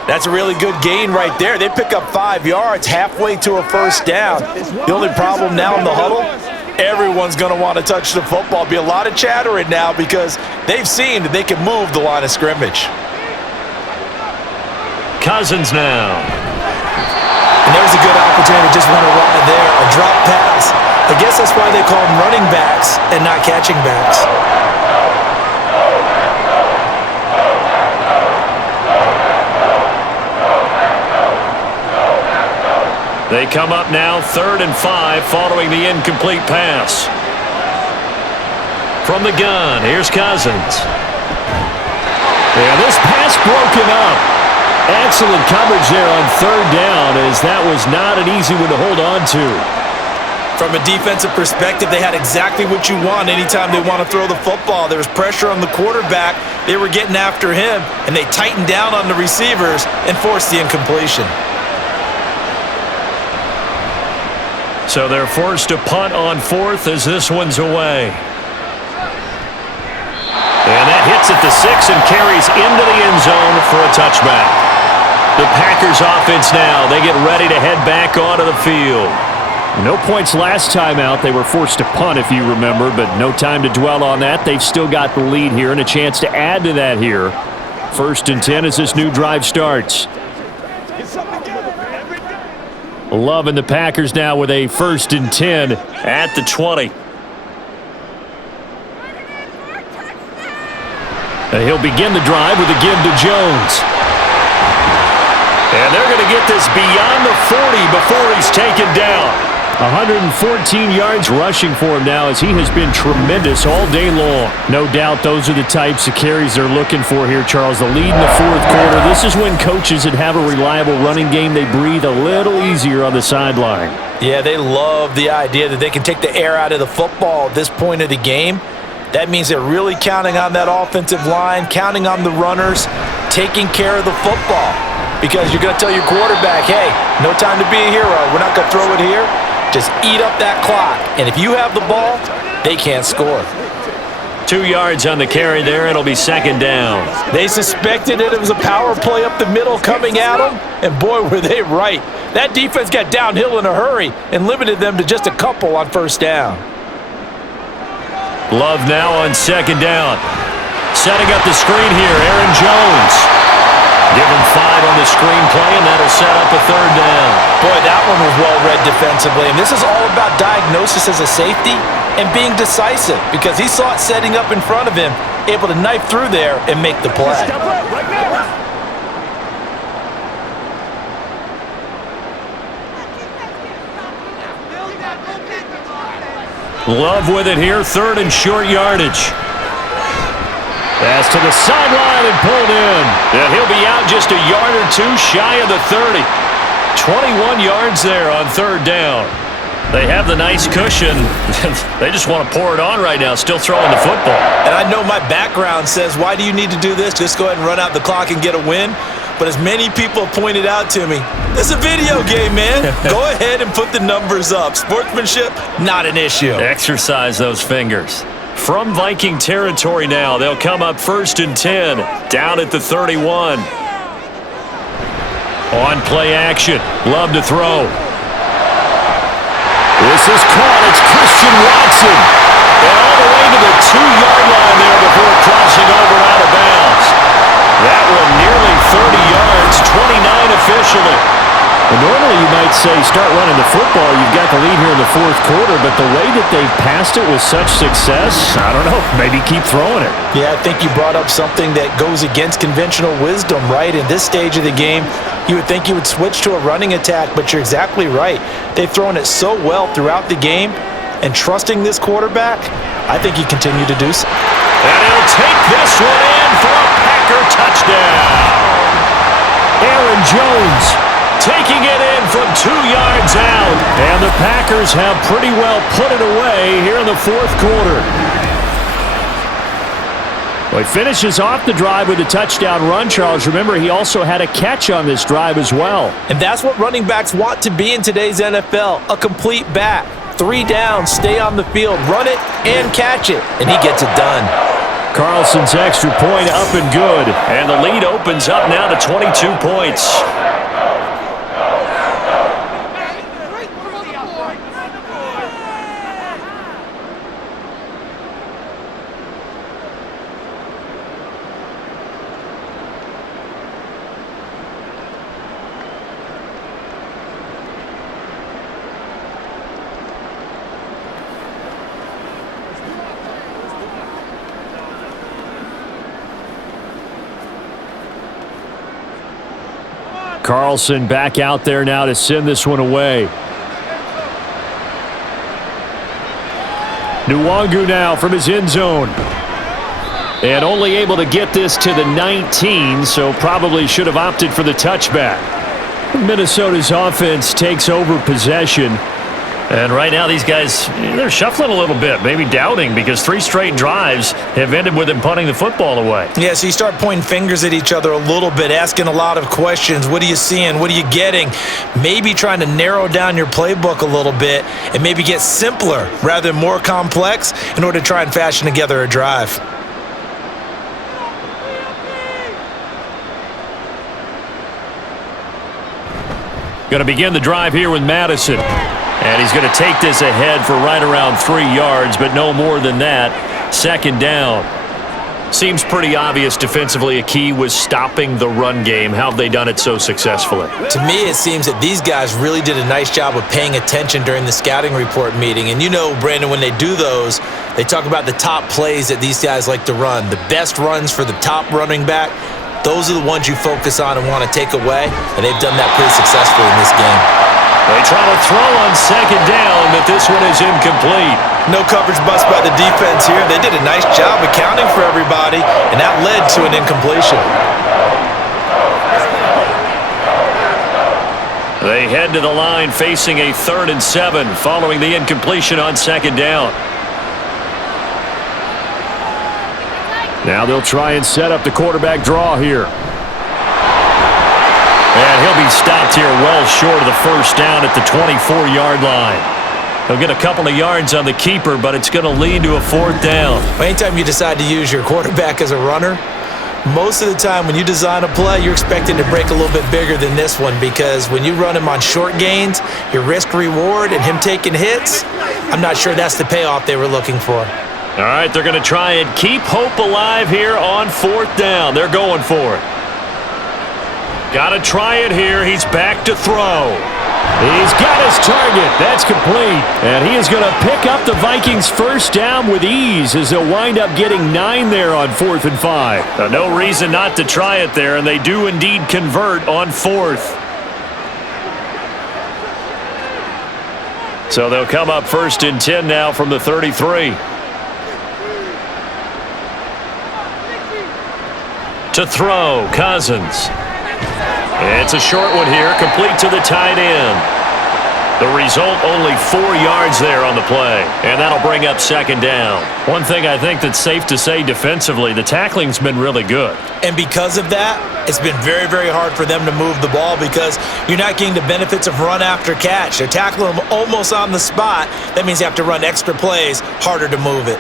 That's a really good gain right there. They pick up 5 yards halfway to a 1st down. The only problem now in the huddle, everyone's going to want to touch the football. Be a lot of chattering now because they've seen that they can move the line of scrimmage. Cousins now. And there's a good opportunity to just run a ride there, a drop pass. I guess that's why they call them running backs and not catching backs. They come up now 3rd and 5 following the incomplete pass. From the gun, here's Cousins. And this pass broken up. Excellent coverage there on 3rd down, as that was not an easy one to hold on to. From a defensive perspective, they had exactly what you want anytime they want to throw the football. There was pressure on the quarterback. They were getting after him, and they tightened down on the receivers and forced the incompletion. So they're forced to punt on 4th as this one's away. And that hits at the 6 and carries into the end zone for a touchback. The Packers offense now, they get ready to head back onto the field. No points last time out. They were forced to punt, if you remember, but no time to dwell on that. They've still got the lead here and a chance to add to that here. 1st and 10 as this new drive starts. Love and the Packers now with a 1st and 10 at the 20. And he'll begin the drive with a give to Jones. And they're going to get this beyond the 40 before he's taken down. 114 yards rushing for him now, as he has been tremendous all day long. No doubt those are the types of carries they're looking for here, Charles. The lead in the 4th quarter. This is when coaches that have a reliable running game, they breathe a little easier on the sideline. Yeah, they love the idea that they can take the air out of the football at this point of the game. That means they're really counting on that offensive line, counting on the runners, taking care of the football. Because you're going to tell your quarterback, hey, no time to be a hero. We're not going to throw it here. Just eat up that clock. And if you have the ball, they can't score. 2 yards on the carry there. It'll be second down. They suspected that it was a power play up the middle coming at them, and boy, were they right. That defense got downhill in a hurry and limited them to just a couple on first down. Love now on second down. Setting up the screen here, Aaron Jones. Give him 5 on the screen play, and that'll set up a third down. Boy, that one was well read defensively, and this is all about diagnosis as a safety and being decisive because he saw it setting up in front of him, able to knife through there and make the play. Love with it here, third and short yardage. Pass to the sideline and pulled in. And he'll be out just a yard or two shy of the 30. 21 yards there on third down. They have the nice cushion. They just want to pour it on right now, still throwing the football. And I know my background says, why do you need to do this? Just go ahead and run out the clock and get a win. But as many people pointed out to me, this is a video game, man. Go ahead and put the numbers up. Sportsmanship, not an issue. Exercise those fingers. From Viking territory now, they'll come up 1st and 10, down at the 31. On play action, Love to throw. This is caught, it's Christian Watson. And all the way to the 2-yard line there before crossing over out of bounds. That one nearly 30 yards, 29 officially. And normally you might say start running the football. You've got the lead here in the fourth quarter, but the way that they passed it with such success, I don't know, maybe keep throwing it. Yeah, I think you brought up something that goes against conventional wisdom, right? In this stage of the game, you would think you would switch to a running attack, but you're exactly right. They've thrown it so well throughout the game, and trusting this quarterback, I think you continue to do so. And he'll take this one in for a Packer touchdown. Aaron Jones taking it in from 2 yards out. And the Packers have pretty well put it away here in the fourth quarter. Well, he finishes off the drive with a touchdown run, Charles. Remember, he also had a catch on this drive as well. And that's what running backs want to be in today's NFL, a complete back. 3 downs, stay on the field, run it, and catch it. And he gets it done. Carlson's extra point up and good. And the lead opens up now to 22 points. Carlson back out there now to send this one away. Nwangu now from his end zone. And only able to get this to the 19, so probably should have opted for the touchback. Minnesota's offense takes over possession. And right now these guys, they're shuffling a little bit, maybe doubting, because 3 straight drives have ended with them punting the football away. Yeah, so you start pointing fingers at each other a little bit, asking a lot of questions. What are you seeing? What are you getting? Maybe trying to narrow down your playbook a little bit and maybe get simpler rather than more complex in order to try and fashion together a drive. Going to begin the drive here with Madison. And he's going to take this ahead for right around 3 yards, but no more than that. Second down. Seems pretty obvious defensively a key was stopping the run game. How have they done it so successfully? To me, it seems that these guys really did a nice job of paying attention during the scouting report meeting. And you know, Brandon, when they do those, they talk about the top plays that these guys like to run. The best runs for the top running back, those are the ones you focus on and want to take away. And they've done that pretty successfully in this game. They try to throw on second down, but this one is incomplete. No coverage bust by the defense here. They did a nice job accounting for everybody, and that led to an incompletion. They head to the line facing a 3rd and 7 following the incompletion on second down. Now they'll try and set up the quarterback draw here. And he'll be stopped here well short of the first down at the 24-yard line. He'll get a couple of yards on the keeper, but it's going to lead to a 4th down. Anytime you decide to use your quarterback as a runner, most of the time when you design a play, you're expecting to break a little bit bigger than this one, because when you run him on short gains, your risk-reward and him taking hits, I'm not sure that's the payoff they were looking for. All right, they're going to try and keep hope alive here on 4th down. They're going for it. Got to try it here. He's back to throw. He's got his target. That's complete. And he is going to pick up the Vikings' 1st down with ease as they'll wind up getting 9 there on 4th and 5. No reason not to try it there, and they do indeed convert on 4th. So they'll come up 1st and 10 now from the 33. To throw, Cousins. It's a short one here, complete to the tight end. The result, only 4 yards there on the play, and that'll bring up 2nd down. One thing I think that's safe to say defensively, the tackling's been really good. And because of that, it's been very, very hard for them to move the ball, because you're not getting the benefits of run after catch. They're tackling them almost on the spot. That means you have to run extra plays, harder to move it.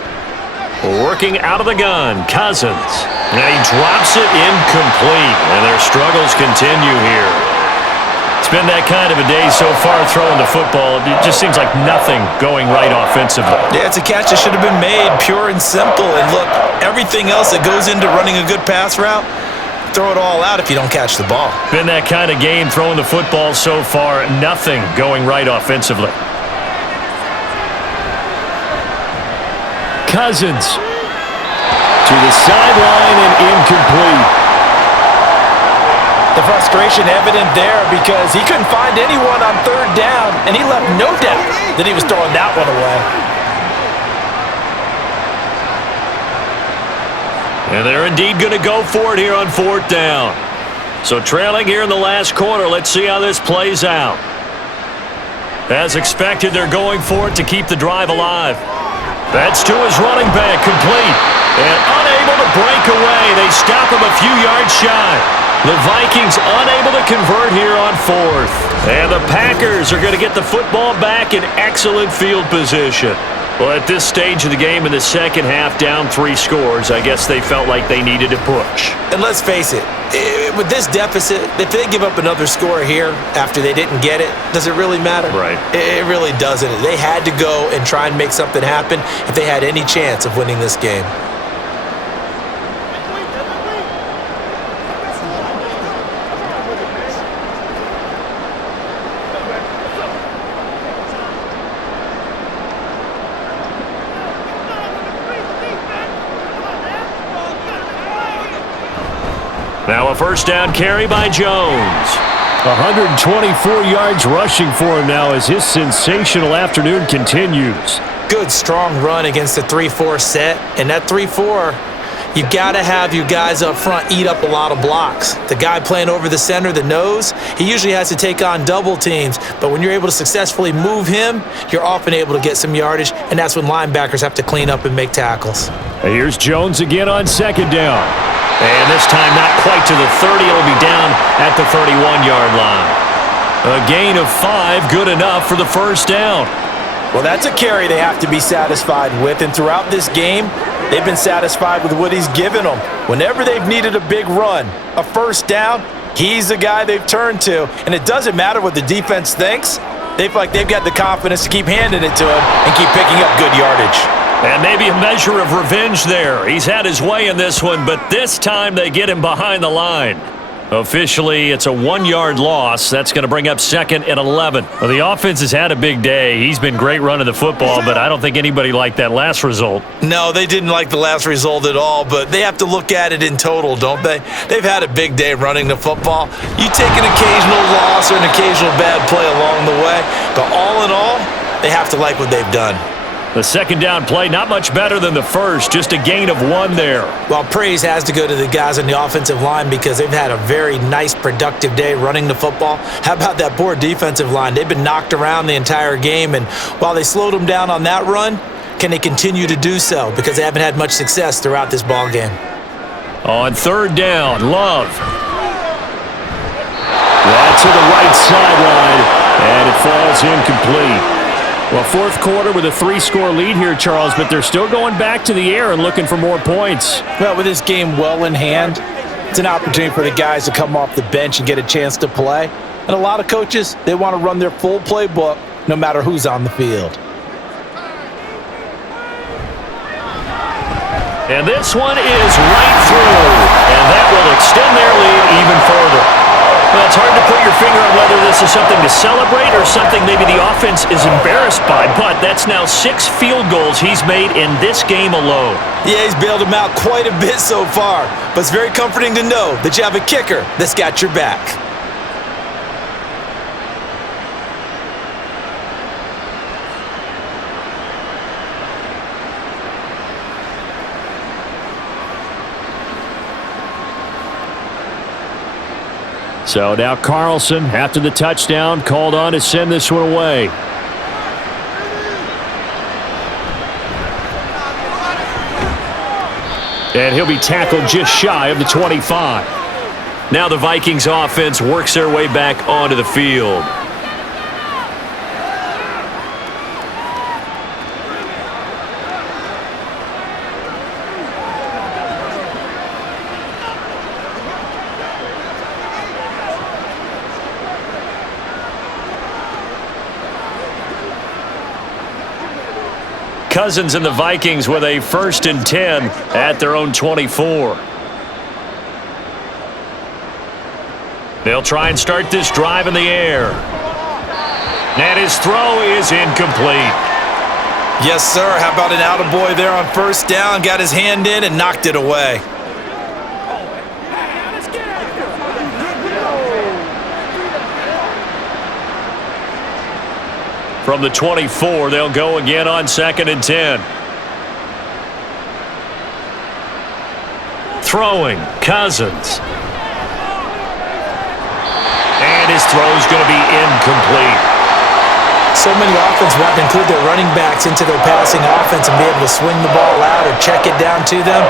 Working out of the gun, Cousins. And he drops it incomplete, and their struggles continue here. It's been that kind of a day so far throwing the football. It just seems like nothing going right offensively. Yeah, it's a catch that should have been made, pure and simple. And look, everything else that goes into running a good pass route, throw it all out if you don't catch the ball. Been that kind of game throwing the football so far, nothing going right offensively. Cousins to the sideline and incomplete. The frustration evident there because he couldn't find anyone on 3rd down, and he left no doubt that he was throwing that one away. And they're indeed going to go for it here on 4th down. So trailing here in the last quarter, let's see how this plays out. As expected, they're going for it to keep the drive alive. That's to his running back, complete. And unable to break away. They stop him a few yards shy. The Vikings unable to convert here on 4th. And the Packers are going to get the football back in excellent field position. Well, at this stage of the game in the second half, down 3 scores, I guess they felt like they needed to push. And let's face it, with this deficit, if they give up another score here after they didn't get it, does it really matter? Right. It really doesn't. They had to go and try and make something happen if they had any chance of winning this game. Now a 1st down carry by Jones. 124 yards rushing for him now as his sensational afternoon continues. Good, strong run against the 3-4 set. And that 3-4, you got to have your guys up front eat up a lot of blocks. The guy playing over the center, the nose, he usually has to take on double teams. But when you're able to successfully move him, you're often able to get some yardage, and that's when linebackers have to clean up and make tackles. And here's Jones again on 2nd down. And this time not quite to the 30. It'll be down at the 31-yard line. A gain of 5, good enough for the 1st down. Well, that's a carry they have to be satisfied with, and throughout this game, they've been satisfied with what he's given them. Whenever they've needed a big run, a 1st down, he's the guy they've turned to. And it doesn't matter what the defense thinks. They feel like they've got the confidence to keep handing it to him and keep picking up good yardage. And maybe a measure of revenge there. He's had his way in this one, but this time they get him behind the line. Officially, it's a 1-yard loss. That's going to bring up 2nd and 11. Well, the offense has had a big day. He's been great running the football, but I don't think anybody liked that last result. No, they didn't like the last result at all, but they have to look at it in total, don't they? They've had a big day running the football. You take an occasional loss or an occasional bad play along the way, but all in all, they have to like what they've done. The 2nd down play, not much better than the first, just a gain of 1 there. Well, praise has to go to the guys on the offensive line because they've had a very nice, productive day running the football. How about that poor defensive line? They've been knocked around the entire game, and while they slowed them down on that run, can they continue to do so? Because they haven't had much success throughout this ball game. On 3rd down, Love. That's to the right sideline, and it falls incomplete. Well, fourth quarter with a 3-score lead here, Charles, but they're still going back to the air and looking for more points. Well, with this game well in hand, it's an opportunity for the guys to come off the bench and get a chance to play. And a lot of coaches, they want to run their full playbook no matter who's on the field. And this one is right through, and that will extend their lead even further. Well, it's hard to put your finger on whether this is something to celebrate or something maybe the offense is embarrassed by, but that's now 6 field goals he's made in this game alone. Yeah, he's bailed them out quite a bit so far, but it's very comforting to know that you have a kicker that's got your back. So now Carlson, after the touchdown, called on to send this one away. And he'll be tackled just shy of the 25. Now the Vikings offense works their way back onto the field. Cousins and the Vikings with a 1st and 10 at their own 24. They'll try and start this drive in the air. And his throw is incomplete. Yes, sir. How about an attaboy there on 1st down? Got his hand in and knocked it away. From the 24, they'll go again on 2nd and 10. Throwing, Cousins. And his throw's going to be incomplete. So many offenses want to include their running backs into their passing offense and be able to swing the ball out or check it down to them.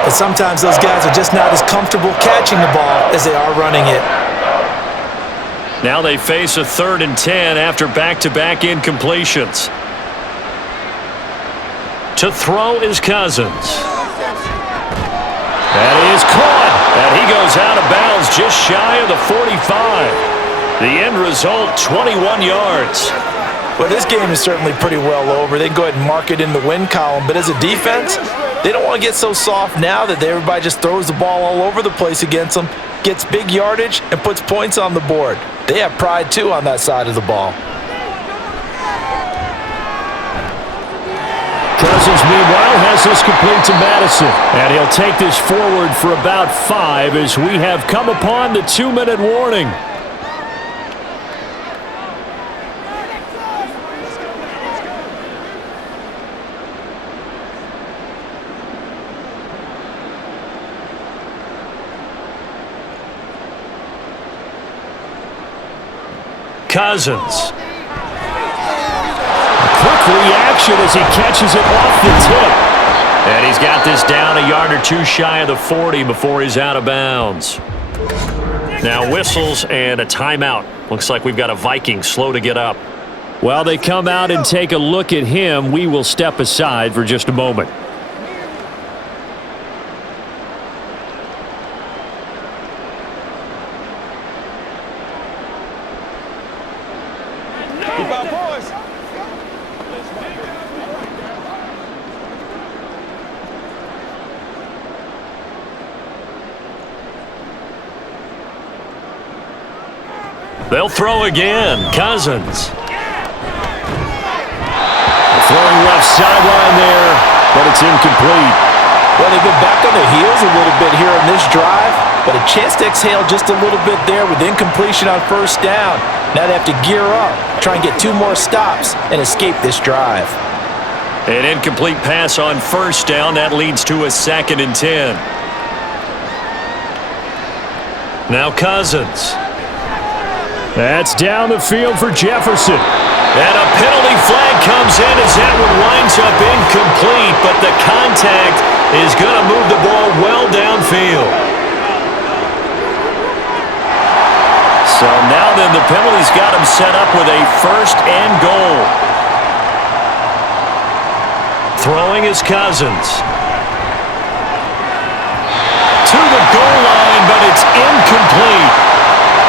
But sometimes those guys are just not as comfortable catching the ball as they are running it. Now they face a 3rd and 10 after back-to-back incompletions. To throw is Cousins. That is caught. And he goes out of bounds just shy of the 45. The end result, 21 yards. Well, this game is certainly pretty well over. They can go ahead and mark it in the win column. But as a defense, they don't want to get so soft now that everybody just throws the ball all over the place against them, gets big yardage, and puts points on the board. They have pride, too, on that side of the ball. Cousins, meanwhile, has this complete to Madison. And he'll take this forward for about 5 as we have come upon the 2-minute warning. Cousins. Quick reaction as he catches it off the tip. And he's got this down a yard or 2 shy of the 40 before he's out of bounds. Now whistles and a timeout. Looks like we've got a Viking slow to get up. While they come out and take a look at him, we will step aside for just a moment. They'll throw again. Cousins. Throwing left sideline there, but it's incomplete. Well, they've been back on their heels a little bit here in this drive, but a chance to exhale just a little bit there with incompletion on 1st down. Now they have to gear up, try and get 2 more stops, and escape this drive. An incomplete pass on 1st down. That leads to a 2nd and 10. Now Cousins. That's down the field for Jefferson. And a penalty flag comes in as that one winds up incomplete, but the contact is going to move the ball well downfield. So now then the penalty's got him set up with a 1st and goal. Throwing is Cousins. To the goal line, but it's incomplete.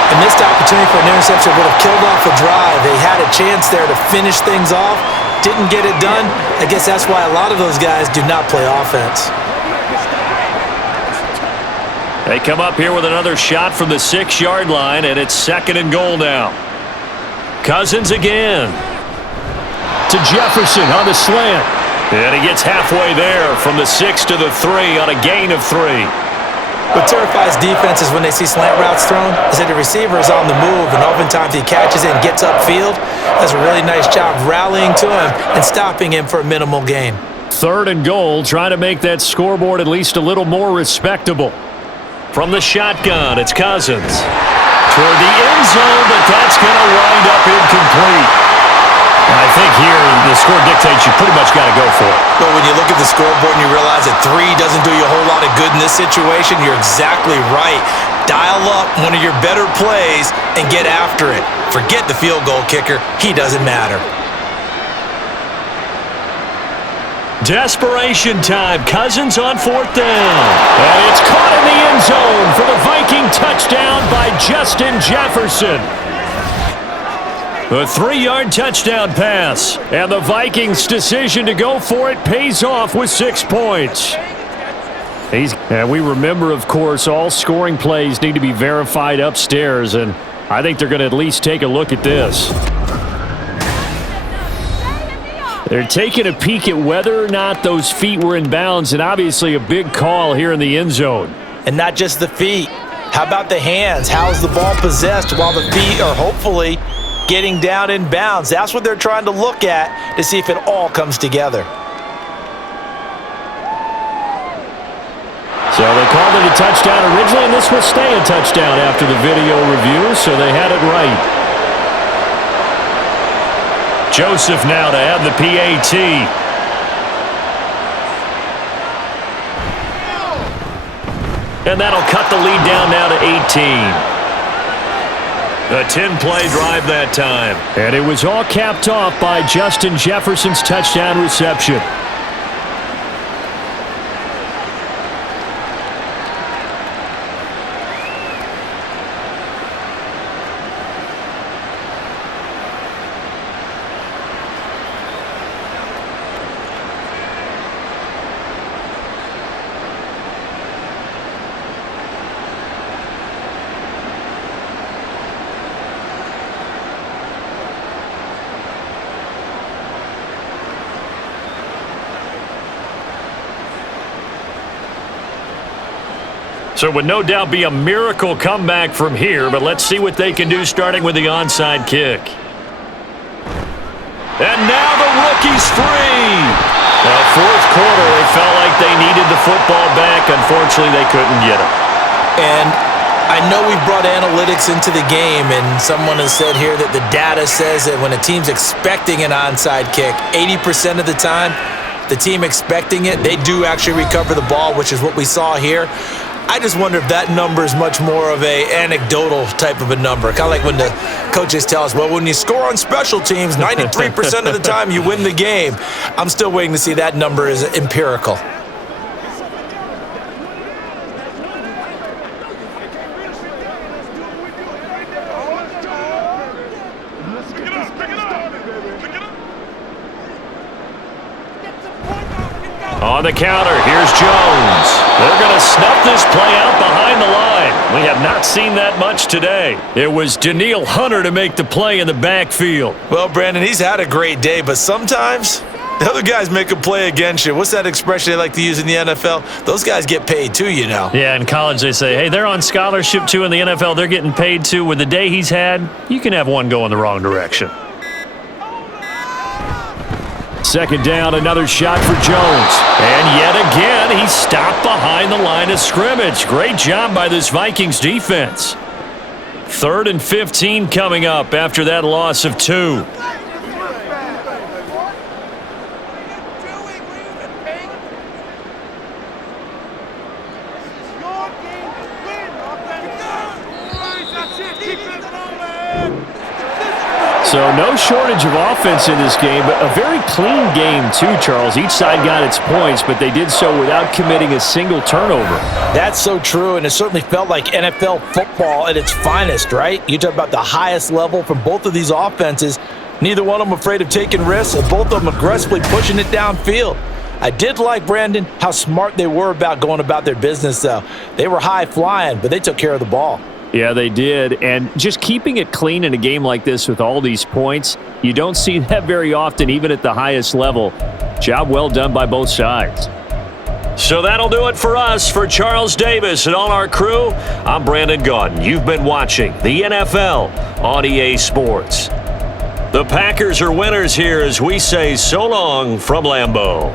A missed opportunity for an interception would have killed off a drive. They had a chance there to finish things off. Didn't get it done. I guess that's why a lot of those guys do not play offense. They come up here with another shot from the 6-yard line, and it's 2nd and goal now. Cousins again. To Jefferson on the slant. And he gets halfway there from the 6 to the 3 on a gain of 3. What terrifies defenses when they see slant routes thrown is that the receiver is on the move, and oftentimes he catches it and gets upfield. Does a really nice job rallying to him and stopping him for a minimal gain. 3rd and goal, trying to make that scoreboard at least a little more respectable. From the shotgun, it's Cousins. Toward the end zone, but that's going to wind up incomplete. I think here the score dictates you pretty much got to go for it. But when you look at the scoreboard and you realize that 3 doesn't do you a whole lot of good in this situation, you're exactly right. Dial up one of your better plays and get after it. Forget the field goal kicker. He doesn't matter. Desperation time. Cousins on 4th down. And it's caught in the end zone for the Viking touchdown by Justin Jefferson. A 3-yard touchdown pass. And the Vikings' decision to go for it pays off with 6 points. And we remember, of course, all scoring plays need to be verified upstairs, and I think they're going to at least take a look at this. They're taking a peek at whether or not those feet were in bounds, and obviously a big call here in the end zone. And not just the feet. How about the hands? How's the ball possessed while the feet are hopefully getting down in bounds? That's what they're trying to look at to see if it all comes together. So they called it a touchdown originally, and this will stay a touchdown after the video review, so they had it right. Joseph now to add the PAT. And that'll cut the lead down now to 18. A 10-play drive that time. And it was all capped off by Justin Jefferson's touchdown reception. So it would no doubt be a miracle comeback from here, but let's see what they can do starting with the onside kick. And now the rookie's free. Fourth quarter, they felt like they needed the football back. Unfortunately, they couldn't get it. And I know we've brought analytics into the game, and someone has said here that the data says that when a team's expecting an onside kick, 80% of the time, the team expecting it, they do actually recover the ball, which is what we saw here. I just wonder if that number is much more of a anecdotal type of a number. Kind of like when the coaches tell us, well, when you score on special teams, 93% of the time you win the game. I'm still waiting to see that number is empirical. On the counter, here's Jones. They're going to snuff this play out behind the line. We have not seen that much today. It was Danielle Hunter to make the play in the backfield. Well, Brandon, he's had a great day, but sometimes the other guys make a play against you. What's that expression they like to use in the NFL? Those guys get paid too, you know. Yeah, in college they say, hey, they're on scholarship too. In the NFL, they're getting paid too. With the day he's had, you can have one go in the wrong direction. Second down, another shot for Jones. And yet again, he stopped behind the line of scrimmage. Great job by this Vikings defense. 3rd and 15 coming up after that loss of 2. So no shortage of offense in this game, but a very clean game too, Charles. Each side got its points, but they did so without committing a single turnover. That's so true, and it certainly felt like NFL football at its finest, right? You talk about the highest level from both of these offenses. Neither one of them afraid of taking risks, and both of them aggressively pushing it downfield. I did like, Brandon, how smart they were about going about their business, though. They were high flying, but they took care of the ball. Yeah, they did, and just keeping it clean in a game like this with all these points, you don't see that very often, even at the highest level. Job well done by both sides. So that'll do it for us. For Charles Davis and all our crew, I'm Brandon Gaudin. You've been watching the NFL on EA Sports. The Packers are winners here as we say so long from Lambeau.